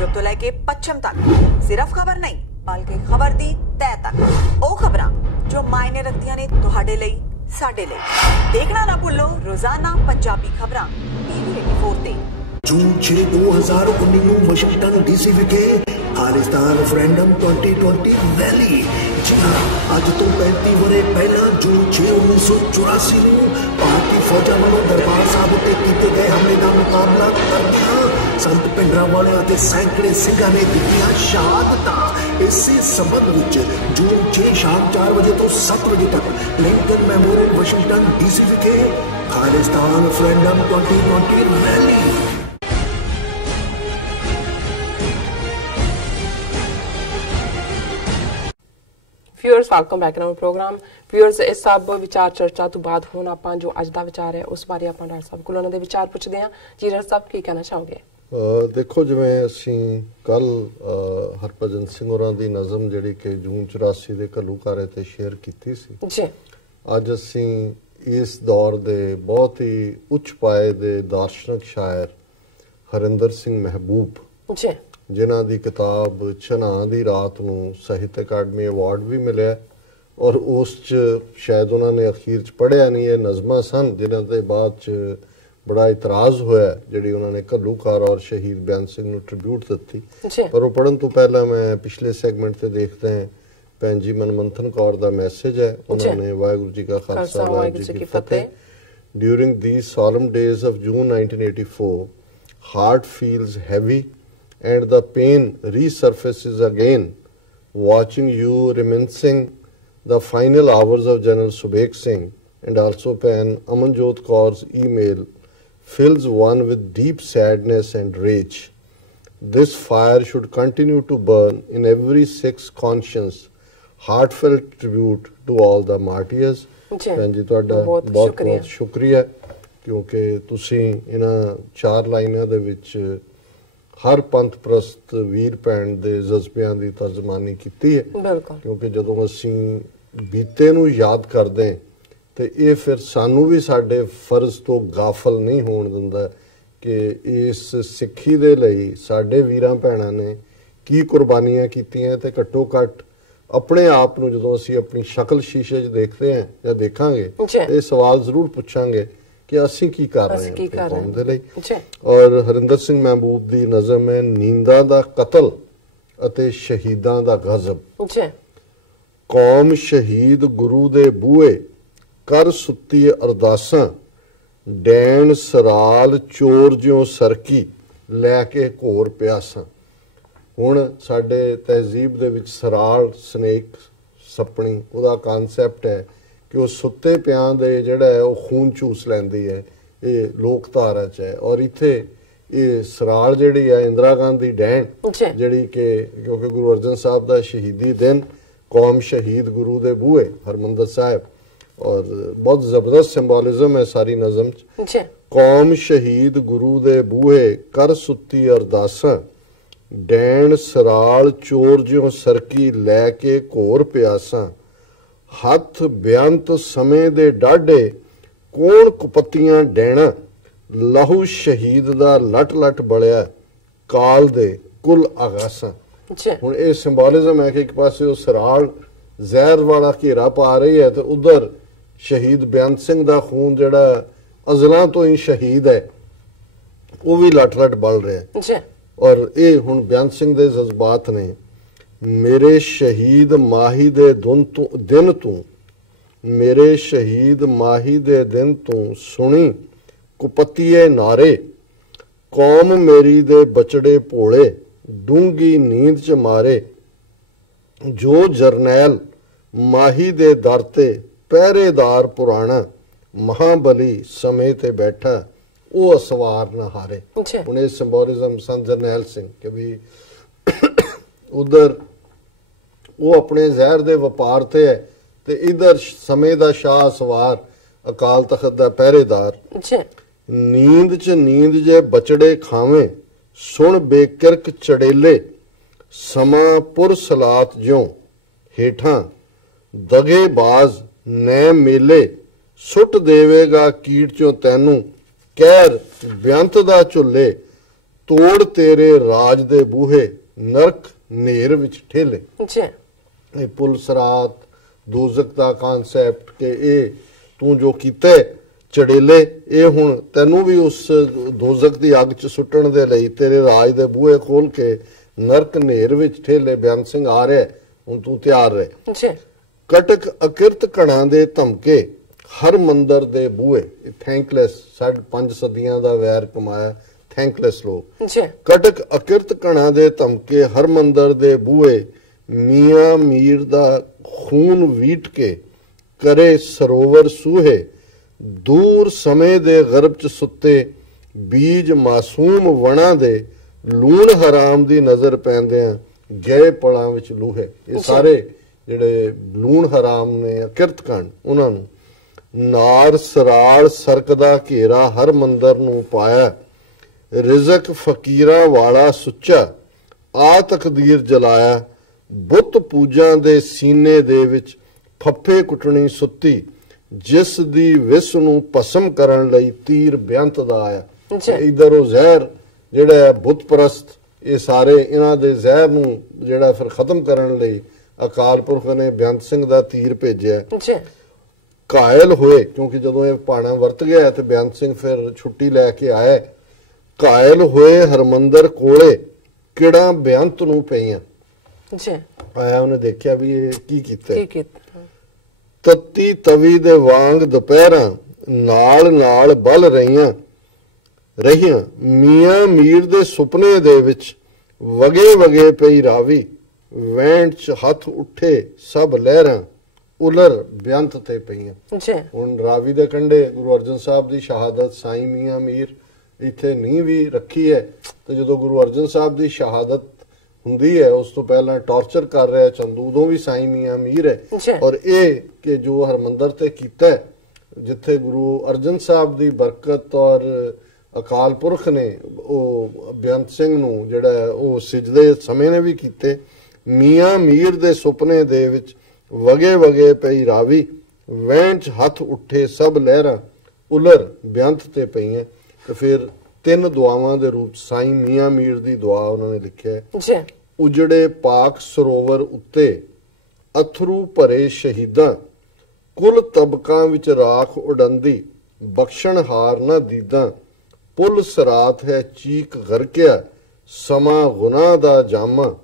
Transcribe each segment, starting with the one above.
पूरब तो लैके पश्चिम तक सिर्फ खबर नहीं बल्कि खबर दी तय तक ਉਹ ਖਬਰਾਂ जो मायने रखदियां ने ਤੁਹਾਡੇ ਲਈ ਸਾਡੇ ਲਈ। देखना ना भूलो रोजाना पंजाबी खबਰਾਂ TV 84 ਤੇ। जून 6 2019 ਨੂੰ ਵਾਸ਼ਿੰਗਟਨ ਡੀਸੀ ਵਿਖੇ ਖਾਲਿਸਤਾਨ ਰੈਫਰੈਂਡਮ 2020 ਰੈਲੀ। ਜੀ ਹਾਂ, ਅੱਜ ਤੋਂ 35 ਵਰੇ ਪਹਿਲਾਂ ਜੂਨ 6 1984 ਨੂੰ ਭਾਰਤੀ ਫੌਜਾਂ ਵੱਲੋਂ ਦਰਬਾਰ ਸਾਹਿਬ ਉੱਤੇ ਕੀਤੇ ਗਏ ਹਮਲੇ ਦਾ ਮੁਕਾਬਲਾ ਕਰਦਿਆਂ ਸੰਤ ਭਿੰਡਰਾਂਵਾਲਿਆਂ ਅਤੇ ਸੈਂਕੜੇ ਸਿੰਘਾਂ ਨੇ ਦਿੱਤੀਆਂ ਸ਼ਹਾਦਤਾਂ। ਇਸੇ ਸੰਬੰਧ ਵਿੱਚ ਜੂਨ 6 ਸ਼ਾਮ 4 ਵਜੇ ਤੋਂ 7 ਵਜੇ ਤੱਕ ਲਿੰਕਨ ਮੈਮੋਰੀਅਲ ਵਾਸ਼ਿੰਗਟਨ ਡੀਸੀ ਵਿਖੇ Khalistan referendum 2020 rally. Viewers welcome back in our program. Viewers इस सब विचार चर्चा तो बाद हुण आपां जो अज दा विचार है उस बारे आपां डॉक्टर साहब कोल उन्हां दे विचार पुछदे हां। जी डॉक्टर साहब की कहना चाहोगे? देखो जिवें असीं कल हरभजन सिंह होरां दी नज़म जिहड़ी कि जून 84 दे घल्लूघारे ते शेयर कीती सी जी, अज असीं इस दौर दे बहुत ही उच्च पाए दे दार्शनिक शायर हरिंदर सिंह महबूब जी जिन्हां दी किताब छनां दी रात नूं साहित्य अकादमी अवार्ड भी मिलिया और उस च शायद उन्होंने अखीर च पढ़िया नहीं ये नज़मां सन जिन्हां दे बाद च बड़ा इतराज़ होया जिहड़ी उन्होंने घल्लूघार और शहीद बयान सिंह नूं ट्रिब्यूट दित्ती। पर वो पढ़न तो पहला मैं पिछले सैगमेंट से देखते हैं भैन जी मनमंथन कौर दा मैसेज है। उन्होंने वाहिगुरू जी का खालसा वाहिगुरू जी की फतेह। During these solemn days of June 1984 heart feels heavy and the pain resurfaces again watching you reminiscing the final hours of General Subek Singh and also Pen Amanjot Kaur's email fills one with deep sadness and rage. This fire should continue to burn in every Sikh's conscience. Heartfelt tribute to all the martyrs. ਭੈਣ ਜੀ ਤੁਹਾਡਾ ਬਹੁਤ ਬਹੁਤ ਸ਼ੁਕਰੀਆ ਕਿਉਂਕਿ ਤੁਸੀਂ ਇਹਨਾਂ 4 ਲਾਈਨਾਂ ਦੇ ਵਿੱਚ हर पंथ प्रस्त वीर भैन दे जज्बियां दी तर्जमानी कीती है। क्योंकि जदों असीं बीते नूं याद करदे ते ये फिर सानू भी साडे फर्ज तो गाफल नहीं होण दिंदा कि इस सिੱਖੀ दे लई साडे वीरां भैणां ने की कुर्बानियां कीतियां ते घट्टो घट अपने आप नूं जदों असीं अपनी शक्ल शीशे च देखदे हैं या देखांगे ये सवाल जरूर पुछांगे कि असीं की कर रहे हैं कौम दे लई। और हरिंदर सिंह महबूब दी नज़म है नींदा दा कतल अते शहीदां दा गज़ब। कौम शहीद गुरु दे बूहे कर सुत्ती अरदासां डैन सराल चोर ज्यों सरकी लैके घोर प्यासां। हुण साडे तहजीब दे विच सराल स्नेक सपनी उहदा कानसैप्ट है कि वो सुत्ते पियां दे जिहड़ा है वो खून चूस लैंदी है ये लोकधारा च है। और इत्थे ये सराल जिहड़ी है इंदिरा गांधी डैन जिहड़ी कि क्योंकि गुरु अर्जन साहब दा शहीदी दिन कौम शहीद गुरु दे बूहे हरमंदर साहिब और बहुत जबरदस्त सिंबोलिज्म है सारी नज़म च। कौम शहीद गुरु दे बूहे कर सुत्ती अरदासां डैन सराल चोर ज्यों सरकी लैके घोर प्यासां हथ बेअंत समय दे डाढे कौन कुपत्तियां डैना लहू शहीद दा लट लट बलिया काल दे कुल आगासां। हुण ये सिंबोलिज्म है कि एक पासे वो सराल जहर वाला घेरा पा रही है तो उधर शहीद बेअंत सिंह दा खून जिहड़ा अज़लां तो ही शहीद है वो भी लट लट बल रहा है। और ये हुण बेअंत सिंह दे जज्बात ने मेरे शहीद माही दे दिन तू मेरे शहीद माही दे दिन तू सुनी कुपतिए नारे कौम मेरी दे बचड़े भोले डूंगी नींद च मारे जो जरनैल माही दे दर ते पहरेदार पुराना महाबली समय ते बैठा वो असवार न हारे। हुण ये सिंबोलिज्म सन जरनैल सिंह कि भी उधर वो अपने जहर दे वपार ते है ते इधर समय दा शाह सवार अकाल तख्त दा पहरेदार। नींद च नींद जे बचड़े खावे सुन बेकिरक चड़ेले समा पुर सलात ज्यों हेठां दगेबाज नै मेले सुट देवेगा कीट चों तैनू कहर बेअंत दा झुले ਤੋੜ ਤੇਰੇ ਰਾਜ ਦੇ ਬੂਹੇ ਨਰਕ ਨੇਰ ਵਿੱਚ ਠੇਲੇ। ਜੀ ਇਹ ਪੁਲਿਸ ਰਾਤ ਦੋਜ਼ਖ ਦਾ ਕਨਸੈਪਟ ਕਿ ਇਹ ਤੂੰ ਜੋ ਕੀਤਾ ਚੜੇਲੇ, ਇਹ ਹੁਣ ਤੈਨੂੰ ਵੀ ਉਸ ਦੋਜ਼ਖ ਦੀ ਅੱਗ 'ਚ ਸੁੱਟਣ ਦੇ ਲਈ ਤੇਰੇ ਰਾਜ ਦੇ ਬੂਹੇ ਖੋਲ ਕੇ ਨਰਕ ਨੇਰ ਵਿੱਚ ਠੇਲੇ। ਬੇਅੰਤ ਸਿੰਘ ਆ ਰਿਹਾ, ਹੁਣ ਤੂੰ ਤਿਆਰ ਰਹਿ। ਜੀ ਕਟਕ ਅਕਿਰਤ ਕਣਾਂ ਦੇ ਧਮਕੇ ਹਰ ਮੰਦਰ ਦੇ ਬੂਹੇ। ਥੈਂਕਲੈਸ, ਸਾਡੇ 5 ਸਦੀਆਂ ਦਾ ਵੈਰ ਕਮਾਇਆ ਥੈਂਕਲੈਸ ਲੋਕ। ਜੀ ਕਟਕ ਅਕਿਰਤ ਕਣਾਂ ਦੇ ਧਮਕੇ ਹਰ ਮੰਦਰ ਦੇ ਬੂਹੇ, ਮੀਆਂ ਮੀਰ ਦਾ ਖੂਨ ਵੀਟ ਕੇ ਕਰੇ ਸਰੋਵਰ ਸੂਹੇ। ਦੂਰ ਸਮੇਂ ਦੇ ਗਰਬ ਚ ਸੁੱਤੇ ਬੀਜ ਮਾਸੂਮ ਵਣਾ ਦੇ, ਲੂਣ ਹਰਾਮ ਦੀ ਨਜ਼ਰ ਪੈਂਦਿਆਂ ਗਏ ਪਲਾਂ ਵਿੱਚ ਲੂਹੇ। ਇਹ ਸਾਰੇ ਜਿਹੜੇ ਲੂਣ ਹਰਾਮ ਨੇ ਕਿਰਤਕਣ, ਉਹਨਾਂ ਨੂੰ ਨਾਰ ਸਰਾਲ ਸਰਕ ਦਾ ਘੇਰਾ ਹਰ ਮੰਦਰ ਨੂੰ ਪਾਇਆ। ਰਿਜ਼ਕ ਫਕੀਰਾਂ ਵਾਲਾ ਸੁੱਚਾ ਆ ਤਕਦੀਰ ਜਲਾਇਆ। ਬੁੱਤ ਪੂਜਾਂ ਦੇ ਸੀਨੇ ਦੇ ਵਿੱਚ ਫੱਫੇ ਕੁੱਟਣੀ ਸੁੱਤੀ, ਜਿਸ ਦੀ ਵਿਸ ਨੂੰ ਭਸਮ ਕਰਨ ਲਈ ਤੀਰ ਬੇਅੰਤ ਦਾ ਆਇਆ। ਇਧਰ ਉਹ ਜ਼ਹਿਰ ਜਿਹੜਾ ਹੈ ਬੁੱਤ ਪ੍ਰਸਤ, ਇਹ ਸਾਰੇ ਇਹਨਾਂ ਦੇ ਜ਼ਹਿਰ ਨੂੰ ਜਿਹੜਾ ਫਿਰ ਖਤਮ ਕਰਨ ਲਈ ਅਕਾਲ ਪੁਰਖ ਨੇ ਬੇਅੰਤ ਸਿੰਘ ਦਾ ਤੀਰ ਭੇਜਿਆ। ਘਾਇਲ ਹੋਏ, ਕਿਉਂਕਿ ਜਦੋਂ ਇਹ ਪਾਣਾ ਵਰਤ ਗਿਆ ਤੇ ਬੇਅੰਤ ਸਿੰਘ ਫਿਰ ਛੁੱਟੀ ਲੈ ਕੇ ਆਇਆ। ਘਾਇਲ ਹੋਏ ਹਰਮੰਦਰ ਕੋਲੇ ਕਿਹੜਾ ਬੇਅੰਤ ਨੂੰ ਪਈਆਂ। ਜੀ ਆਇਆ, ਉਹਨੇ ਦੇਖਿਆ ਵੀ ਇਹ ਕੀ ਕੀਤਾ। ਤੱਤੀ ਤਵੀ ਦੇ ਵਾਂਗ ਦੁਪਹਿਰਾਂ ਨਾਲ ਨਾਲ ਬਲ ਰਹੀਆਂ। ਮੀਆਂ ਮੀਰ ਦੇ ਸੁਪਨੇ ਦੇ ਵਿੱਚ ਵਗੇ ਵਗੇ ਪਈ ਰਾਵੀ। ਵੈਂਟ ਚ ਹੱਥ ਉੱਠੇ ਸਭ ਲਹਿਰਾਂ, ਉਲਰ ਬੇਅੰਤ ਤੇ ਪਈਆਂ। ਹੁਣ ਰਾਵੀ ਦੇ ਕੰਢੇ ਗੁਰੂ ਅਰਜਨ ਸਾਹਿਬ ਦੀ ਸ਼ਹਾਦਤ, ਸਾਈਂ ਮੀਆਂ ਮੀਰ ਇੱਥੇ ਨੀਂਹ ਵੀ ਰੱਖੀ ਹੈ। ਤੇ ਜਦੋਂ ਗੁਰੂ ਅਰਜਨ ਸਾਹਿਬ ਦੀ ਸ਼ਹਾਦਤ ਹੁੰਦੀ ਹੈ, ਉਸ ਤੋਂ ਪਹਿਲਾਂ ਟਾਰਚਰ ਕਰ ਰਿਹਾ ਚੰਦੂ, ਉਦੋਂ ਵੀ ਸਾਈਂ ਮੀਆਂ ਮੀਰ ਹੈ। ਔਰ ਇਹ ਕਿ ਜੋ ਹਰਮੰਦਰ ਤੇ ਕੀਤਾ, ਜਿੱਥੇ ਗੁਰੂ ਅਰਜਨ ਸਾਹਿਬ ਦੀ ਬਰਕਤ ਔਰ ਅਕਾਲ ਪੁਰਖ ਨੇ ਉਹ ਬੇਅੰਤ ਸਿੰਘ ਨੂੰ ਜਿਹੜਾ ਉਹ ਸਿਜਦੇ ਸਮੇਂ ਨੇ ਵੀ ਕੀਤੇ। ਮੀਆਂ ਮੀਰ ਦੇ ਸੁਪਨੇ ਦੇ ਵਿੱਚ ਵਗੇ ਵਗੇ ਪਈ ਰਾਵੀ। ਵੈਂਚ ਹੱਥ ਉੱਠੇ ਸਭ ਲਹਿਰਾਂ, ਉਲਰ ਬੇਅੰਤ ਤੇ ਪਈਆਂ। ਤੇ ਫਿਰ 3 ਦੁਆਵਾਂ ਦੇ ਰੂਪ ਸਾਈਂ ਮੀਆਂ ਮੀਰ ਦੀ ਦੁਆ ਉਹਨਾਂ ਨੇ ਲਿਖਿਆ। ਉਜੜੇ ਪਾਕ ਸਰੋਵਰ ਉੱਤੇ ਅਥਰੂ ਭਰੇ ਸ਼ਹੀਦਾਂ, ਕੁੱਲ ਤਬਕਾਂ ਵਿੱਚ ਰਾਖ ਉਡੰਦੀ, ਬਖਸ਼ਣ ਹਾਰ ਨਾ ਦੀਦਾਂ। ਪੁੱਲ ਸਰਾਤ ਹੈ ਚੀਕ ਗਰਕਿਆ, ਸਮਾਂ ਗੁਨਾਹ ਦਾ ਜਾਮਾ।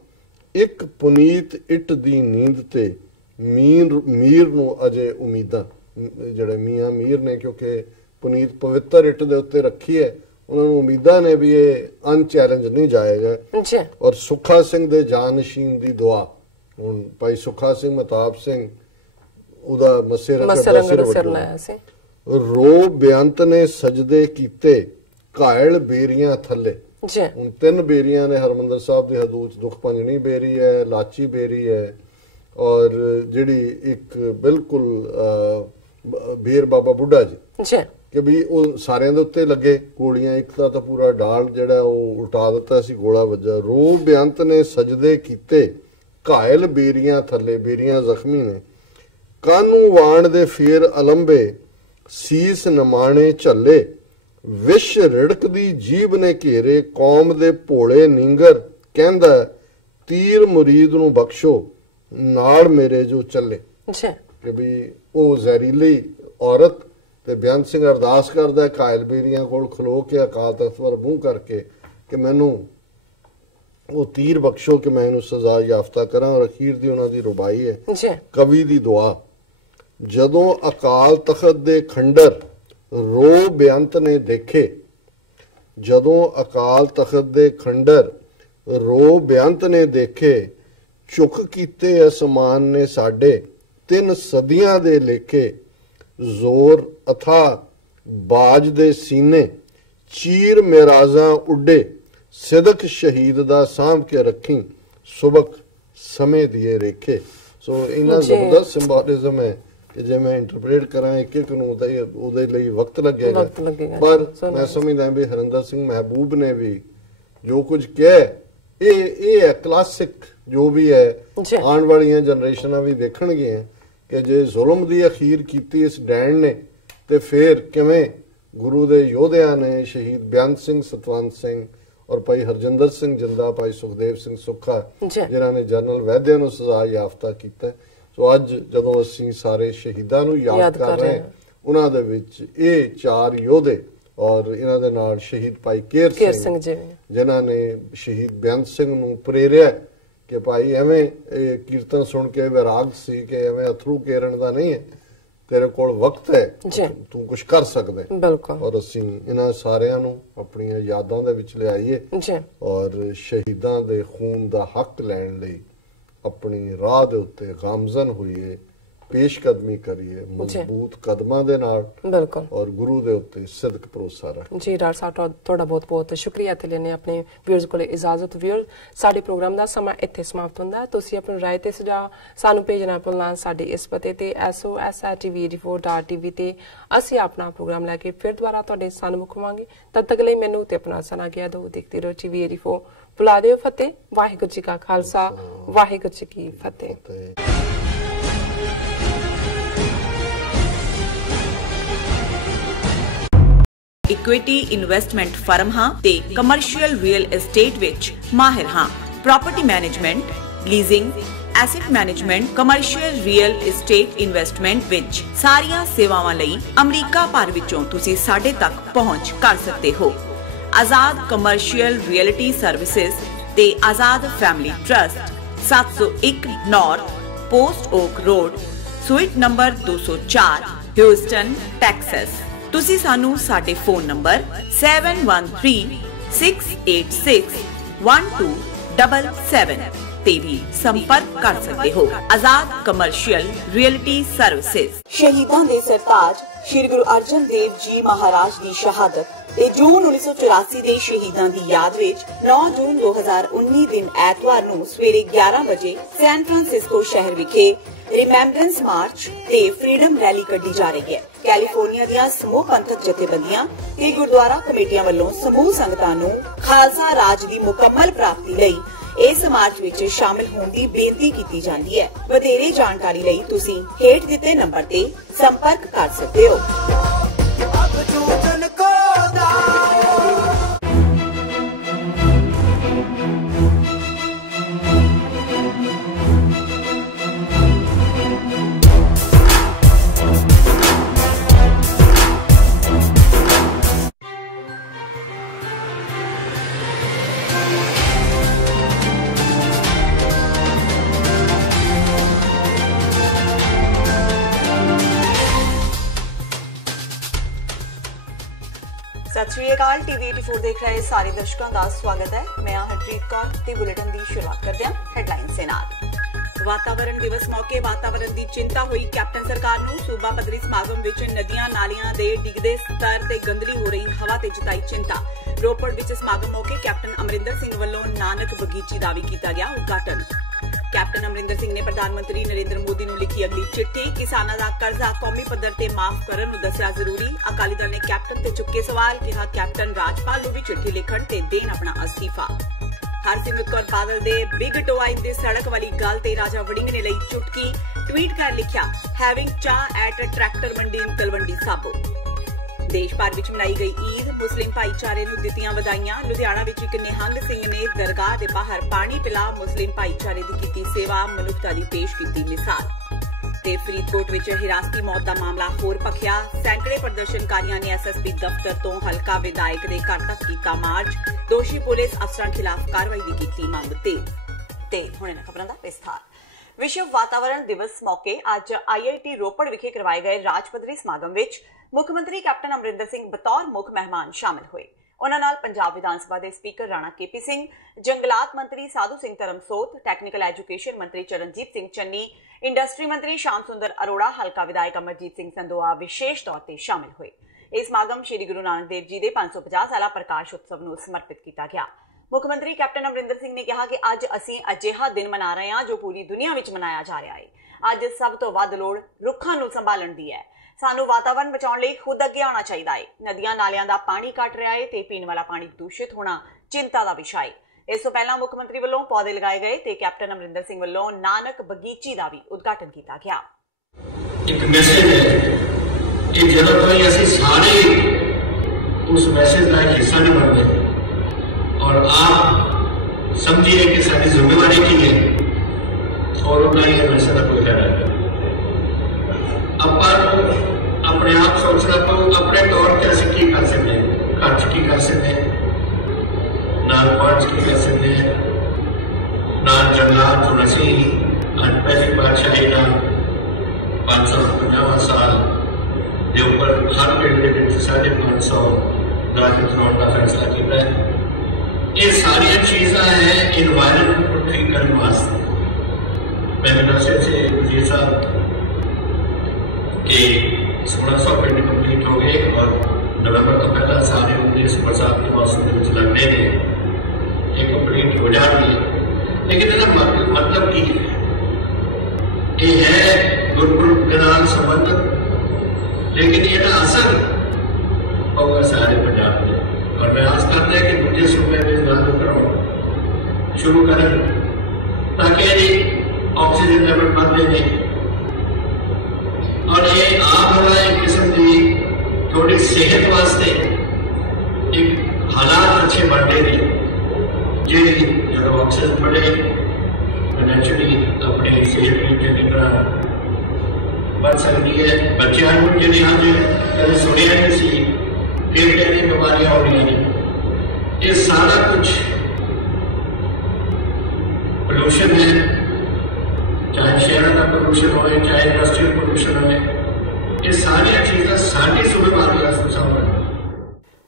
ਇੱਕ ਪੁਨੀਤ ਇੱਟ ਦੀ ਨੀਂਦ ਤੇ ਮੀਰ ਨੂੰ ਅਜੇ ਉਮੀਦਾਂ। ਜਿਹੜੇ ਮੀਆਂ ਮੀਰ ਨੇ, ਕਿਉਂਕਿ ਪੁਨੀਤ ਪਵਿੱਤਰ ਇੱਟ ਦੇ ਉੱਤੇ ਰੱਖੀ ਹੈ, ਉਹਨਾਂ ਨੂੰ ਉਮੀਦਾਂ ਨੇ ਵੀ ਇਹ ਅਨਚੈਲੰਜ ਨਹੀਂ ਜਾਏਗਾ। ਔਰ ਸੁੱਖਾ ਸਿੰਘ ਦੇ ਜਾਨਸ਼ੀਨ ਦੀ ਦੁਆ। ਹੁਣ ਭਾਈ ਸੁੱਖਾ ਸਿੰਘ, ਮਹਤਾਬ ਸਿੰਘ, ਉਹਦਾ ਮੱਸੇ ਰੰਗ ਲਾਇਆ ਸੀ। ਰੋ ਬੇਅੰਤ ਨੇ ਸਜਦੇ ਕੀਤੇ ਘਾਇਲ ਬੇਰੀਆਂ ਥੱਲੇ। ਹੁਣ 3 ਬੇਰੀਆਂ ਨੇ ਹਰਮੰਦਰ ਸਾਹਿਬ ਦੀ ਹਦੂਦ ਚ, ਦੁੱਖ ਭੰਜਣੀ ਬੇਰੀ ਹੈ, ਲਾਚੀ ਬੇਰੀ ਹੈ, ਔਰ ਜਿਹੜੀ ਇੱਕ ਬਿਲਕੁਲ ਬੇਰ ਬਾਬਾ ਬੁੱਢਾ ਜੀ, ਕਿ ਵੀ ਉਹ ਸਾਰਿਆਂ ਦੇ ਉੱਤੇ ਲੱਗੇ ਗੋਲੀਆਂ। ਇੱਕ ਦਾ ਤਾਂ ਪੂਰਾ ਡਾਲ ਜਿਹੜਾ ਉਹ ਉਲਟਾ ਦਿੱਤਾ ਸੀ, ਗੋਲਾ ਵੱਜਾ। ਰੋ ਬੇਅੰਤ ਨੇ ਸਜਦੇ ਕੀਤੇ ਘਾਇਲ ਬੇਰੀਆਂ ਥੱਲੇ, ਬੇਰੀਆਂ ਜ਼ਖਮੀ ਨੇ। ਕਾਨੂੰ ਵਾਣ ਦੇ ਫੇਰ ਅਲੰਬੇ, ਸੀਸ ਨਮਾਣੇ ਝੱਲੇ। ਵਿਸ਼ ਰਿੜਕਦੀ ਜੀਭ ਨੇ ਘੇਰੇ, ਕੌਮ ਦੇ ਭੋਲੇ ਨੀਂਗਰ। ਕਹਿੰਦਾ ਤੀਰ ਮੁਰੀਦ ਨੂੰ ਬਖਸ਼ੋ, ਨਾਲ ਮੇਰੇ ਜੋ ਚੱਲੇ। ਕਿ ਵੀ ਉਹ ਜ਼ਹਿਰੀਲੀ ਔਰਤ ਤੇ ਬੇਅੰਤ ਸਿੰਘ ਅਰਦਾਸ ਕਰਦਾ ਘਾਇਲ ਬੇਰੀਆਂ ਕੋਲ ਖਲੋ ਕੇ ਅਕਾਲ ਤਖਤ ਵੱਲ ਮੂੰਹ ਕਰਕੇ ਕਿ ਮੈਨੂੰ ਉਹ ਤੀਰ ਬਖਸ਼ੋ ਕਿ ਮੈਂ ਇਹਨੂੰ ਸਜ਼ਾ ਯਾਫਤਾ ਕਰਾਂ। ਔਰ ਅਖੀਰ ਦੀ ਉਹਨਾਂ ਦੀ ਰੁਬਾਈ ਹੈ, ਕਵੀ ਦੀ ਦੁਆ। ਜਦੋਂ ਅਕਾਲ ਤਖਤ ਦੇ ਖੰਡਰ ਰੋ ਬੇਅੰਤ ਨੇ ਦੇਖੇ, ਜਦੋਂ ਅਕਾਲ ਤਖਤ ਦੇ ਖੰਡਰ ਰੋ ਬੇਅੰਤ ਨੇ ਦੇਖੇ। ਝੁਕ ਕੀਤੇ ਅਸਮਾਨ ਨੇ ਸਾਡੇ, 3 ਸਦੀਆਂ ਦੇ ਲੇਖੇ। ਜ਼ੋਰ ਅਥਾ ਬਾਜ ਦੇ ਸੀਨੇ, ਚੀਰ ਮੇਰਾਜ਼ਾਂ ਉੱਡੇ। ਸਿਦਕ ਸ਼ਹੀਦ ਦਾ ਸਾਂਭ ਕੇ ਰੱਖੀ, ਸੁਬਕ ਸਮੇਂ ਦੀਏ ਰੇਖੇ। ਸੋ ਇਹਨਾਂ ਜ਼ਬਰਦਸਤ ਸਿੰਬੋਲਿਜ਼ਮ ਹੈ ਕਿ ਜੇ ਮੈਂ ਇੰਟਰਪ੍ਰੀਟ ਕਰਾਂ ਇੱਕ ਇੱਕ ਨੂੰ ਤਾਂ ਉਹਦੇ ਲਈ ਵਕਤ ਲੱਗੇਗਾ। ਪਰ ਮੈਂ ਸਮਝਦਾ ਵੀ ਹਰਿੰਦਰ ਸਿੰਘ ਮਹਿਬੂਬ ਨੇ ਵੀ ਜੋ ਕੁਝ ਕਿਹਾ, ਇਹ ਹੈ ਕਲਾਸਿਕ। ਜੋ ਵੀ ਹੈ ਆਉਣ ਵਾਲੀਆਂ ਜਨਰੇਸ਼ਨਾਂ ਵੀ ਦੇਖਣਗੀਆਂ ਕਿ ਜੇ ਜ਼ੁਲਮ ਦੀ ਅਖੀਰ ਕੀਤੀ ਇਸ ਡੈਣ ਨੇ, ਤੇ ਫਿਰ ਕਿਵੇਂ ਗੁਰੂ ਦੇ ਯੋਧਿਆਂ ਨੇ, ਸ਼ਹੀਦ ਬੇਅੰਤ ਸਿੰਘ, ਸਤਵੰਤ ਸਿੰਘ ਔਰ ਭਾਈ ਹਰਜਿੰਦਰ ਸਿੰਘ ਜਿੰਦਾ, ਭਾਈ ਸੁਖਦੇਵ ਸਿੰਘ ਸੁੱਖਾ, ਜੀ। ਜਿਨ੍ਹਾਂ ਨੇ ਜਨਰਲ ਵੈਦਿਆ ਨੂੰ ਸਜ਼ਾ ਯਾਫਤਾ ਕੀਤਾ। ਸੋ ਅੱਜ ਜਦੋਂ ਅਸੀਂ ਸਾਰੇ ਸ਼ਹੀਦਾਂ ਨੂੰ ਯਾਦ ਕਰ ਰਹੇ ਹਾਂ, ਉਹਨਾਂ ਦੇ ਵਿੱਚ ਇਹ 4 ਯੋਧੇ ਔਰ ਇਹਨਾਂ ਦੇ ਨਾਲ ਸ਼ਹੀਦ ਭਾਈ ਕੇਰ ਸਿੰਘ ਜੀ, ਜਿਨ੍ਹਾਂ ਨੇ ਸ਼ਹੀਦ ਬੇਅੰਤ ਸਿੰਘ ਨੂੰ ਪ੍ਰੇਰਿਆ ਕਿ ਭਾਈ ਐਵੇਂ ਇਹ ਕੀਰਤਨ ਸੁਣ ਕੇ ਵਿਰਾਗ ਸੀ ਕਿ ਐਵੇਂ ਅਥਰੂ ਕੇਰਨ ਦਾ ਨਹੀਂ ਹੈ, ਤੇਰੇ ਕੋਲ ਵਕਤ ਹੈ, ਤੂੰ ਕੁਝ ਕਰ ਸਕਦਾ ਹੈ। ਬਿਲਕੁਲ। ਔਰ ਅਸੀਂ ਇਹਨਾਂ ਸਾਰਿਆਂ ਨੂੰ ਆਪਣੀਆਂ ਯਾਦਾਂ ਦੇ ਵਿੱਚ ਲਿਆਈਏ ਔਰ ਸ਼ਹੀਦਾਂ ਦੇ ਖੂਨ ਦਾ ਹੱਕ ਲੈਣ ਲਈ ਆਪਣੀ ਰਾਹ ਦੇ ਉੱਤੇ ਗਾਮਜ਼ਨ ਹੋਈਏ, ਪੇਸ਼ਕਦਮੀ ਕਰੀਏ ਮਜ਼ਬੂਤ ਕਦਮਾਂ ਦੇ ਨਾਲ। ਬਿਲਕੁਲ। ਔਰ ਗੁਰੂ ਦੇ ਉੱਤੇ ਸਿਦਕ ਭਰੋਸਾ ਰੱਖੀਏ। ਜੀ ਡਾਕਟਰ ਸਾਹਿਬ, ਤੁਹਾਡਾ ਬਹੁਤ ਬਹੁਤ ਸ਼ੁਕਰੀਆ ਤੇ ਲੈਣੇ ਆਪਣੇ ਵਿਊਅਰਸ ਕੋਲ ਇਜਾਜ਼ਤ। ਵਿਊਅਰ, ਸਾਡੇ ਪ੍ਰੋਗਰਾਮ ਦਾ ਸਮਾਂ ਇੱਥੇ ਸਮਾਪਤ ਹੁੰਦਾ ਹੈ। ਤੁਸੀਂ ਆਪਣੀ ਰਾਏ ਤੇ ਸੁਝਾਅ ਸਾਨੂੰ ਭੇਜਣਾ ਭੁੱਲਣਾ ਸਾਡੇ ਇਸ ਪਤੇ ਤੇ sos@tv84.tv ਤੇ ਅਸੀਂ ਆਪਣਾ ਪ੍ਰੋਗਰਾਮ ਲੈ ਕੇ ਫਿਰ ਦੁਬਾਰਾ ਤੁਹਾਡੇ ਸਨਮੁਖ ਹੋਵਾਂਗੇ। ਤਦ ਤੱਕ ਲਈ ਮੈਨੂੰ ਤੇ ਆਪਣਾ ਸਨਾ ਗਿਆ ਦੋ। ਦੇਖਦੇ ਰਹੋ TV84। ਬੁਲਾ ਦਿਓ ਫਤਿਹ। ਵਾਹਿਗੁਰੂ ਜੀ ਕਾ ਖਾਲਸਾ, ਵਾਹਿਗੁਰੂ ਜੀ ਕੀ ਫਤਿਹ। ਇਕੁਇਟੀ ਇਨਵੈਸਟਮੈਂਟ ਫਰਮ ਹਾਂ ਤੇ ਕਮਰਸ਼ੀਅਲ ਰੀਅਲ ਏਸਟੇਟ ਵਿੱਚ ਮਾਹਿਰ ਹਾਂ। Property management, leasing, asset management, commercial real estate investment ਵਿੱਚ ਸਾਰੀਆਂ ਸੇਵਾਵਾਂ ਲਈ ਅਮਰੀਕਾ ਭਰ ਵਿੱਚੋਂ ਤੁਸੀਂ ਸਾਡੇ ਤੱਕ ਪਹੁੰਚ ਕਰ ਸਕਦੇ ਹੋ। ਆਜ਼ਾਦ ਕਮਰਸ਼ੀਅਲ ਰੀਅਲਟੀ ਸਰਵਿਸਿਜ਼ ਤੇ Azad family trust, 701 north post oak road, suite number 204, Houston, Texas. ਤੁਸੀਂ ਸਾਨੂੰ ਸਾਡੇ ਫੋਨ ਨੰਬਰ 7136861277 ਤੇ ਵੀ ਸੰਪਰਕ ਕਰ ਸਕਦੇ ਹੋ। ਆਜ਼ਾਦ ਕਮਰਸ਼ੀਅਲ ਰੀਅਲਟੀ ਸਰਵਿਸਿਜ਼। ਸ਼ਹੀਦਾਂ ਦੇ ਸਰਤਾਜ ਸ਼੍ਰੀ ਗੁਰੂ ਅਰਜਨ ਦੇਵ ਜੀ ਮਹਾਰਾਜ ਦੀ ਸ਼ਹਾਦਤ ਤੇ ਜੂਨ 1984 ਦੇ ਸ਼ਹੀਦਾਂ ਦੀ ਯਾਦ ਵਿੱਚ 9 ਜੂਨ 2019 ਦਿਨ ਐਤਵਾਰ ਨੂੰ ਸਵੇਰੇ 11 ਵਜੇ ਸੈਨ ਫਰਾਂਸਿਸਕੋ ਸ਼ਹਿਰ ਵਿਖੇ ਰਿਮੈਂਬਰੈਂਸ ਮਾਰਚ ਤੇ ਫਰੀडम ਰੈਲੀ ਕੱਢੀ ਜਾ ਰਹੀ ਹੈ। ਕੈਲੀਫੋਰਨੀਆ ਦੀਆਂ ਸਮੂਹ ਪੰਥਕ ਜਥੇਬੰਦੀਆਂ ਤੇ ਗੁਰਦੁਆਰਾ ਕਮੇਟੀਆਂ ਵੱਲੋਂ ਸਮੂਹ ਸੰਗਤਾਂ ਨੂੰ ਖਾਲਸਾ ਰਾਜ ਦੀ ਮੁਕੰਮਲ ਪ੍ਰਾਪਤੀ ਲਈ ਇਸ ਮਾਰਚ ਵਿੱਚ ਸ਼ਾਮਿਲ ਹੋਣ ਦੀ ਬੇਨਤੀ ਕੀਤੀ ਜਾਂਦੀ ਹੈ। ਵਧੇਰੇ ਜਾਣਕਾਰੀ ਲਈ ਤੁਸੀਂ ਹੇਠ ਦਿੱਤੇ ਨੰਬਰ ਤੇ ਸੰਪਰਕ ਕਰ ਸਕਦੇ ਹੋ। ਸਤਿ ਸ਼੍ਰੀ ਅਕਾਲ। TV84 ਦੇਖ ਰਹੇ ਸਾਰੇ ਦਰਸ਼ਕਾਂ ਦਾ ਸਵਾਗਤ ਹੈ। ਮੈਂ ਹਰਪ੍ਰੀਤ ਕੌਰ ਤੇ ਬੁਲੇਟਿਨ ਦੀ ਸ਼ੁਰੂਆਤ ਕਰਦੇ ਹਾਂ ਹੈਡਲਾਈਨਸ ਦੇ ਨਾਲ। ਵਾਤਾਵਰਣ ਦਿਵਸ ਮੌਕੇ ਵਾਤਾਵਰਣ ਦੀ ਚਿੰਤਾ ਹੋਈ ਕੈਪਟਨ ਸਰਕਾਰ ਨੂੰ। ਸੂਬਾ ਪੱਧਰੀ ਸਮਾਗਮ ਵਿੱਚ ਨਦੀਆਂ ਨਾਲੀਆਂ ਦੇ ਡਿੱਗਦੇ ਸਤਰ ਤੇ ਗੰਦਲੀ ਹੋ ਰਹੀ ਹਵਾ ਤੇ ਜਤਾਈ ਚਿੰਤਾ। ਰੋਪੜ ਵਿੱਚ ਸਮਾਗਮ ਮੌਕੇ ਕੈਪਟਨ ਅਮਰਿੰਦਰ ਸਿੰਘ ਵੱਲੋਂ ਨਾਨਕ ਬਗੀਚੀ ਦਾ ਵੀ ਕੀਤਾ ਗਿਆ ਉਦਘਾਟਨ। ਕੈਪਟਨ ਅਮਰਿੰਦਰ ਸਿੰਘ ਨੇ ਪ੍ਰਧਾਨ ਮੰਤਰੀ ਨਰਿੰਦਰ ਮੋਦੀ ਨੂੰ ਲਿਖੀ ਅਗਲੀ ਚਿੱਠੀ। ਕਿਸਾਨਾਂ ਦਾ ਕਰਜ਼ਾ ਕੌਮੀ ਪੱਧਰ ਤੇ ਮਾਫ ਕਰਨ ਨੂੰ ਦੱਸਿਆ ਜ਼ਰੂਰੀ। ਅਕਾਲੀ ਦਲ ਨੇ ਕੈਪਟਨ ਤੇ ਚੁੱਕੇ ਸਵਾਲ, ਕਿਹਾ ਕੈਪਟਨ ਰਾਜਪਾਲ ਨੂੰ ਵੀ ਚਿੱਠੀ ਲਿਖਣ ਤੇ ਦੇਣ ਆਪਣਾ ਅਸਤੀਫਾ। ਹਰਸਿਮਰਤ ਕੌਰ ਬਾਦਲ ਦੇ ਬਿਗ ਟੋਆਈ ਤੇ ਸੜਕ ਵਾਲੀ ਗੱਲ ਤੇ ਰਾਜਾ ਵੜਿੰਗ ਨੇ ਲਈ ਚੁਟਕੀ। ਟਵੀਟ ਕਰ ਲਿਖਿਆ, ਹੈਵਿੰਗ ਚਾਹ ਐਟ ਅ ਟਰੈਕਟਰ ਮੰਡੀ ਇਨ ਤਲਵੰਡੀ ਸਾਬੋ। ਦੇਸ਼ ਭਰ ਵਿੱਚ ਮਨਾਈ ਗਈ ਈਦ, ਮੁਸਲਿਮ ਭਾਈਚਾਰੇ ਨੂੰ ਦਿੱਤੀਆਂ ਵਧਾਈਆਂ। ਲੁਧਿਆਣਾ ਵਿੱਚ ਇੱਕ ਨਿਹੰਗ ਸਿੰਘ ਨੇ ਦਰਗਾਹ ਦੇ ਬਾਹਰ ਪਾਣੀ ਪਿਲਾ ਮੁਸਲਿਮ ਭਾਈਚਾਰੇ ਦੀ ਕੀਤੀ ਸੇਵਾ, ਮਨੁੱਖਤਾ ਦੀ ਪੇਸ਼ ਕੀਤੀ ਮਿਸਾਲ। ਤੇ ਫਰੀਦਕੋਟ ਵਿੱਚ ਹਿਰਾਸਤੀ ਮੌਤ ਦਾ ਮਾਮਲਾ ਹੋਰ ਭਖਿਆ। ਸੈਂਕੜੇ ਪ੍ਰਦਰਸ਼ਨਕਾਰੀਆਂ ਨੇ ਐਸਐਸਪੀ ਦਫ਼ਤਰ ਤੋਂ ਹਲਕਾ ਵਿਧਾਇਕ ਦੇ ਘਰ ਤੱਕ ਕੀਤਾ ਮਾਰਚ। ਦੋਸ਼ੀ ਪੁਲਿਸ ਅਫਸਰਾਂ ਖਿਲਾਫ ਕਾਰਵਾਈ ਦੀ ਕੀਤੀ ਮੰਗ। ਤੇ ਹੁਣ ਇਹਨਾਂ ਖਬਰਾਂ ਦਾ ਵਿਸਥਾਰ। ਵਿਸ਼ਵ ਵਾਤਾਵਰਣ ਦਿਵਸ ਮੌਕੇ ਅੱਜ IIT ਰੋਪੜ ਵਿਖੇ ਕਰਵਾਏ ਗਏ ਰਾਜ ਪੱਧਰੀ ਸਮਾਗਮ ਵਿੱਚ ਮੁੱਖ ਮੰਤਰੀ ਕੈਪਟਨ ਅਮਰਿੰਦਰ ਸਿੰਘ ਬਤੌਰ ਮੁੱਖ ਮਹਿਮਾਨ ਸ਼ਾਮਿਲ ਹੋਏ। ਉਹਨਾਂ ਨਾਲ ਪੰਜਾਬ ਵਿਧਾਨ ਸਭਾ ਦੇ ਸਪੀਕਰ ਰਾਣਾ KP ਸਿੰਘ, ਜੰਗਲਾਤ ਮੰਤਰੀ ਸਾਧੂ ਸਿੰਘ ਧਰਮਸੋਤ, ਟੈਕਨੀਕਲ ਐਜੂਕੇਸ਼ਨ ਮੰਤਰੀ ਚਰਨਜੀਤ ਸਿੰਘ ਚੰਨੀ, ਇੰਡਸਟਰੀ ਮੰਤਰੀ ਸ਼ਾਮ ਸੁੰਦਰ ਅਰੋੜਾ, ਹਲਕਾ ਵਿਧਾਇਕ ਅਮਰਜੀਤ ਸਿੰਘ ਸੰਦੋਆ ਵਿਸ਼ੇਸ਼ ਤੌਰ ਤੇ ਸ਼ਾਮਿਲ ਹੋਏ। ਇਹ ਸਮਾਗਮ ਸ਼੍ਰੀ ਗੁਰੂ ਨਾਨਕ ਦੇਵ ਜੀ ਦੇ 550 ਸਾਲਾ ਪ੍ਰਕਾਸ਼ ਉਤਸਵ ਨੂੰ ਸਮਰਪਿਤ ਕੀਤਾ ਗਿਆ। ਮੁੱਖ ਮੰਤਰੀ ਕੈਪਟਨ ਅਮਰਿੰਦਰ ਸਿੰਘ ਨੇ ਕਿਹਾ ਕਿ ਅੱਜ ਅਸੀਂ ਅਜਿਹਾ ਦਿਨ ਮਨਾ ਰਹੇ ਹਾਂ ਜੋ ਪੂਰੀ ਦੁਨੀਆ ਵਿੱਚ ਮਨਾਇਆ ਜਾ ਰਿਹਾ ਹੈ। ਅੱਜ ਸਭ ਤੋਂ ਵੱਧ ਲੋੜ ਰੁੱਖਾਂ ਨੂੰ ਸੰਭਾਲਣ ਦੀ ਹੈ। ਸਾਨੂੰ ਵਾਤਾਵਰਣ ਬਚਾਉਣ ਲਈ ਖੁਦ ਅੱਗੇ ਆਉਣਾ ਚਾਹੀਦਾ ਹੈ। ਨਦੀਆਂ ਨਾਲਿਆਂ ਦਾ ਪਾਣੀ ਘਟ ਰਿਹਾ ਹੈ ਤੇ ਪੀਣ ਵਾਲਾ ਪਾਣੀ ਦੂਸ਼ਿਤ ਹੋਣਾ ਚਿੰਤਾ ਦਾ ਵਿਸ਼ਾ ਹੈ। ਇਸ ਤੋਂ ਪਹਿਲਾਂ ਮੁੱਖ ਮੰਤਰੀ ਵੱਲੋਂ ਪੌਦੇ ਲਗਾਏ ਗਏ ਤੇ ਕੈਪਟਨ ਅਮਰਿੰਦਰ ਸਿੰਘ ਵੱਲੋਂ ਨਾਨਕ ਬਗੀਚੀ ਦਾ ਵੀ ਉਦਘਾਟਨ ਕੀਤਾ ਗਿਆ। ਇੱਕ ਮੈਸੇਜ ਹੈ ਕਿ ਜਦੋਂ ਕੋਈ ਅਸੀਂ ਸਾਰੇ ਉਸ ਮੈਸੇਜ ਦਾ ਹਿੱਸਾ ਨਹੀਂ ਬਣਦੇ और आप समझिए कि सारी जिम्मेवारी की है और उतना ही वैसे का कोई फायदा नहीं। अपन अपने आप सोचना तो अपने तौर पर असं की कर सकते हैं, खर्च की कर सकते हैं, नाल पांच की कर सकते हैं, नाल जंगलात तो असी अज पहली बादशाही का 550 साल के ऊपर हर पिंड के 550 दरख्त लाने का फैसला किया है। ये सारिया चीज़ा हैं इन्वायरमेंट को ठीक करने वास्ते। मैंने दसिया से वजीर साहब कि 1600 पिंड कंप्लीट हो गए और नवंबर तो पहला सारे उन्नीस बरसात के मौसम के लगने ने ये कंप्लीट हो जाएगी। लेकिन इसका मतलब की है गुरपुरुष के नाल संबंधित, लेकिन ये असर होगा सारे पंजाब में। और प्रयास करते हैं कि दूसरे सूबे में लागू करो शुरू करें ताकि ऑक्सीजन लेवल बढ़ते नहीं। और ये आप हमारा एक किस्म की थोड़ी सेहत वास्ते एक हालात अच्छे बढ़ते नहीं जी। जब ऑक्सीजन बढ़े तो नेचुरली अपनी सेहत भी चंगी तरह बढ़ सकती है। बच्चों को जिन्हें अज कभी सुनिया नहीं सी फिर कहती बीमारियां हो रही हैं। ये सारा कुछ पोल्यूशन है, चाहे शहर का पोल्यूशन हो चाहे इंडस्ट्रियल पोल्यूशन हो, ये सारिया चीज़ें साड़ी जिम्मेवारी है।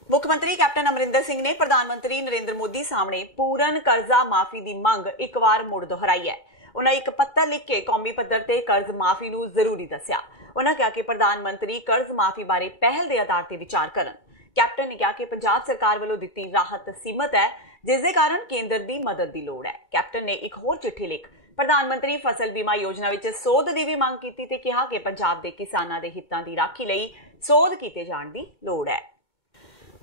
मुख मंत्री कैप्टन अमरिंदर सिंह ने प्रधानमंत्री नरेंद्र मोदी सामने पूर्ण कर्जा माफी की मंग एक बार मुड़ दोहराई है। उन्हें एक पत्र लिख के कौमी पद्धर ते कर्ज माफी नूं जरूरी दस्या। उन्हें कहा कि प्रधानमंत्री कर्ज माफी बारे पहल के आधार पर विचार करन। कैप्टन ने कहा कि पंजाब सरकार वालों दित्ती राहत सीमित है, जिसके कारण केंद्र की मदद की लोड़ है। कैप्टन ने एक होर चिट्ठी लिख प्रधानमंत्री फसल बीमा योजना विच सोध की भी मांग की ते कहा कि पंजाब के किसानों के हितों की राखी लई सोध किए जाने की लोड़ है।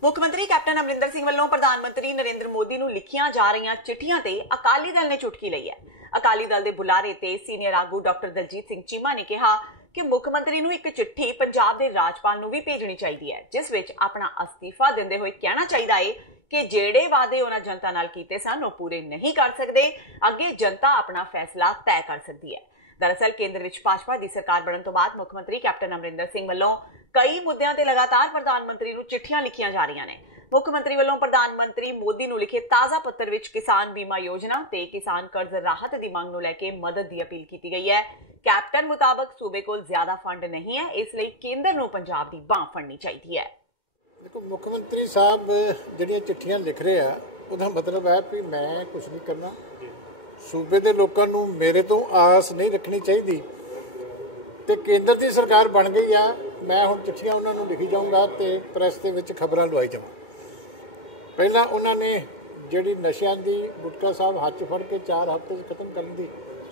मुख्यमंत्री कैप्टन अमरिंदर सिंह वालों प्रधानमंत्री नरेंद्र मोदी नूं लिखियां जा रही चिट्ठियां ते अकाली दल ने चुटकी लई है। अकाली दल के बुलारे ते सीनियर आगू डॉक्टर दलजीत सिंह चीमा ने कहा कि मुख्यमंत्री नूं एक चिट्ठी पंजाब के राज्यपाल नूं भी भेजनी चाहिए है, जिस विच अपना अस्तीफा देंदे होए कहना चाहिए है कि जेड़े वादे उन्हां जनता नाल कीते सन ओह पूरे नहीं कर सकते, अगे जनता अपना फैसला तय कर सकती है। दरअसल केंद्र विच भाजपा की सरकार बनने तो बाद मुख्यमंत्री कैप्टन अमरिंदर सिंह वालों कई मुद्दों ते लगातार प्रधानमंत्री नूं चिट्ठियां लिखियां जा रही ने। मुख्यमंत्री वालों प्रधानमंत्री मोदी नूं लिखे ताज़ा पत्र विच किसान बीमा योजना ते किसान कर्ज राहत की मांग नूं लैके मदद की अपील की गई है। कैप्टन मुताबक सूबे को ज्यादा फंड नहीं है, इसलिए केंद्र नूं पंजाब की बांह फड़नी चाहिए है। देखो मुख्यमंत्री साहब जिहड़ियां चिट्ठियां लिख रहे हैं उसका मतलब है कि मैं कुछ नहीं करना, सूबे के लोगों को मेरे तो आस नहीं रखनी चाहिए तो केंद्र की सरकार बन गई है, मैं हुण चिट्ठियां उन्होंने लिखी जाऊँगा तो प्रैस के विच खबरां लवाई जाऊँ। पहला उन्होंने जिहड़ी नशियां दी गुटका साहब हाथ फड़ के 4 हफ्ते खत्म करने की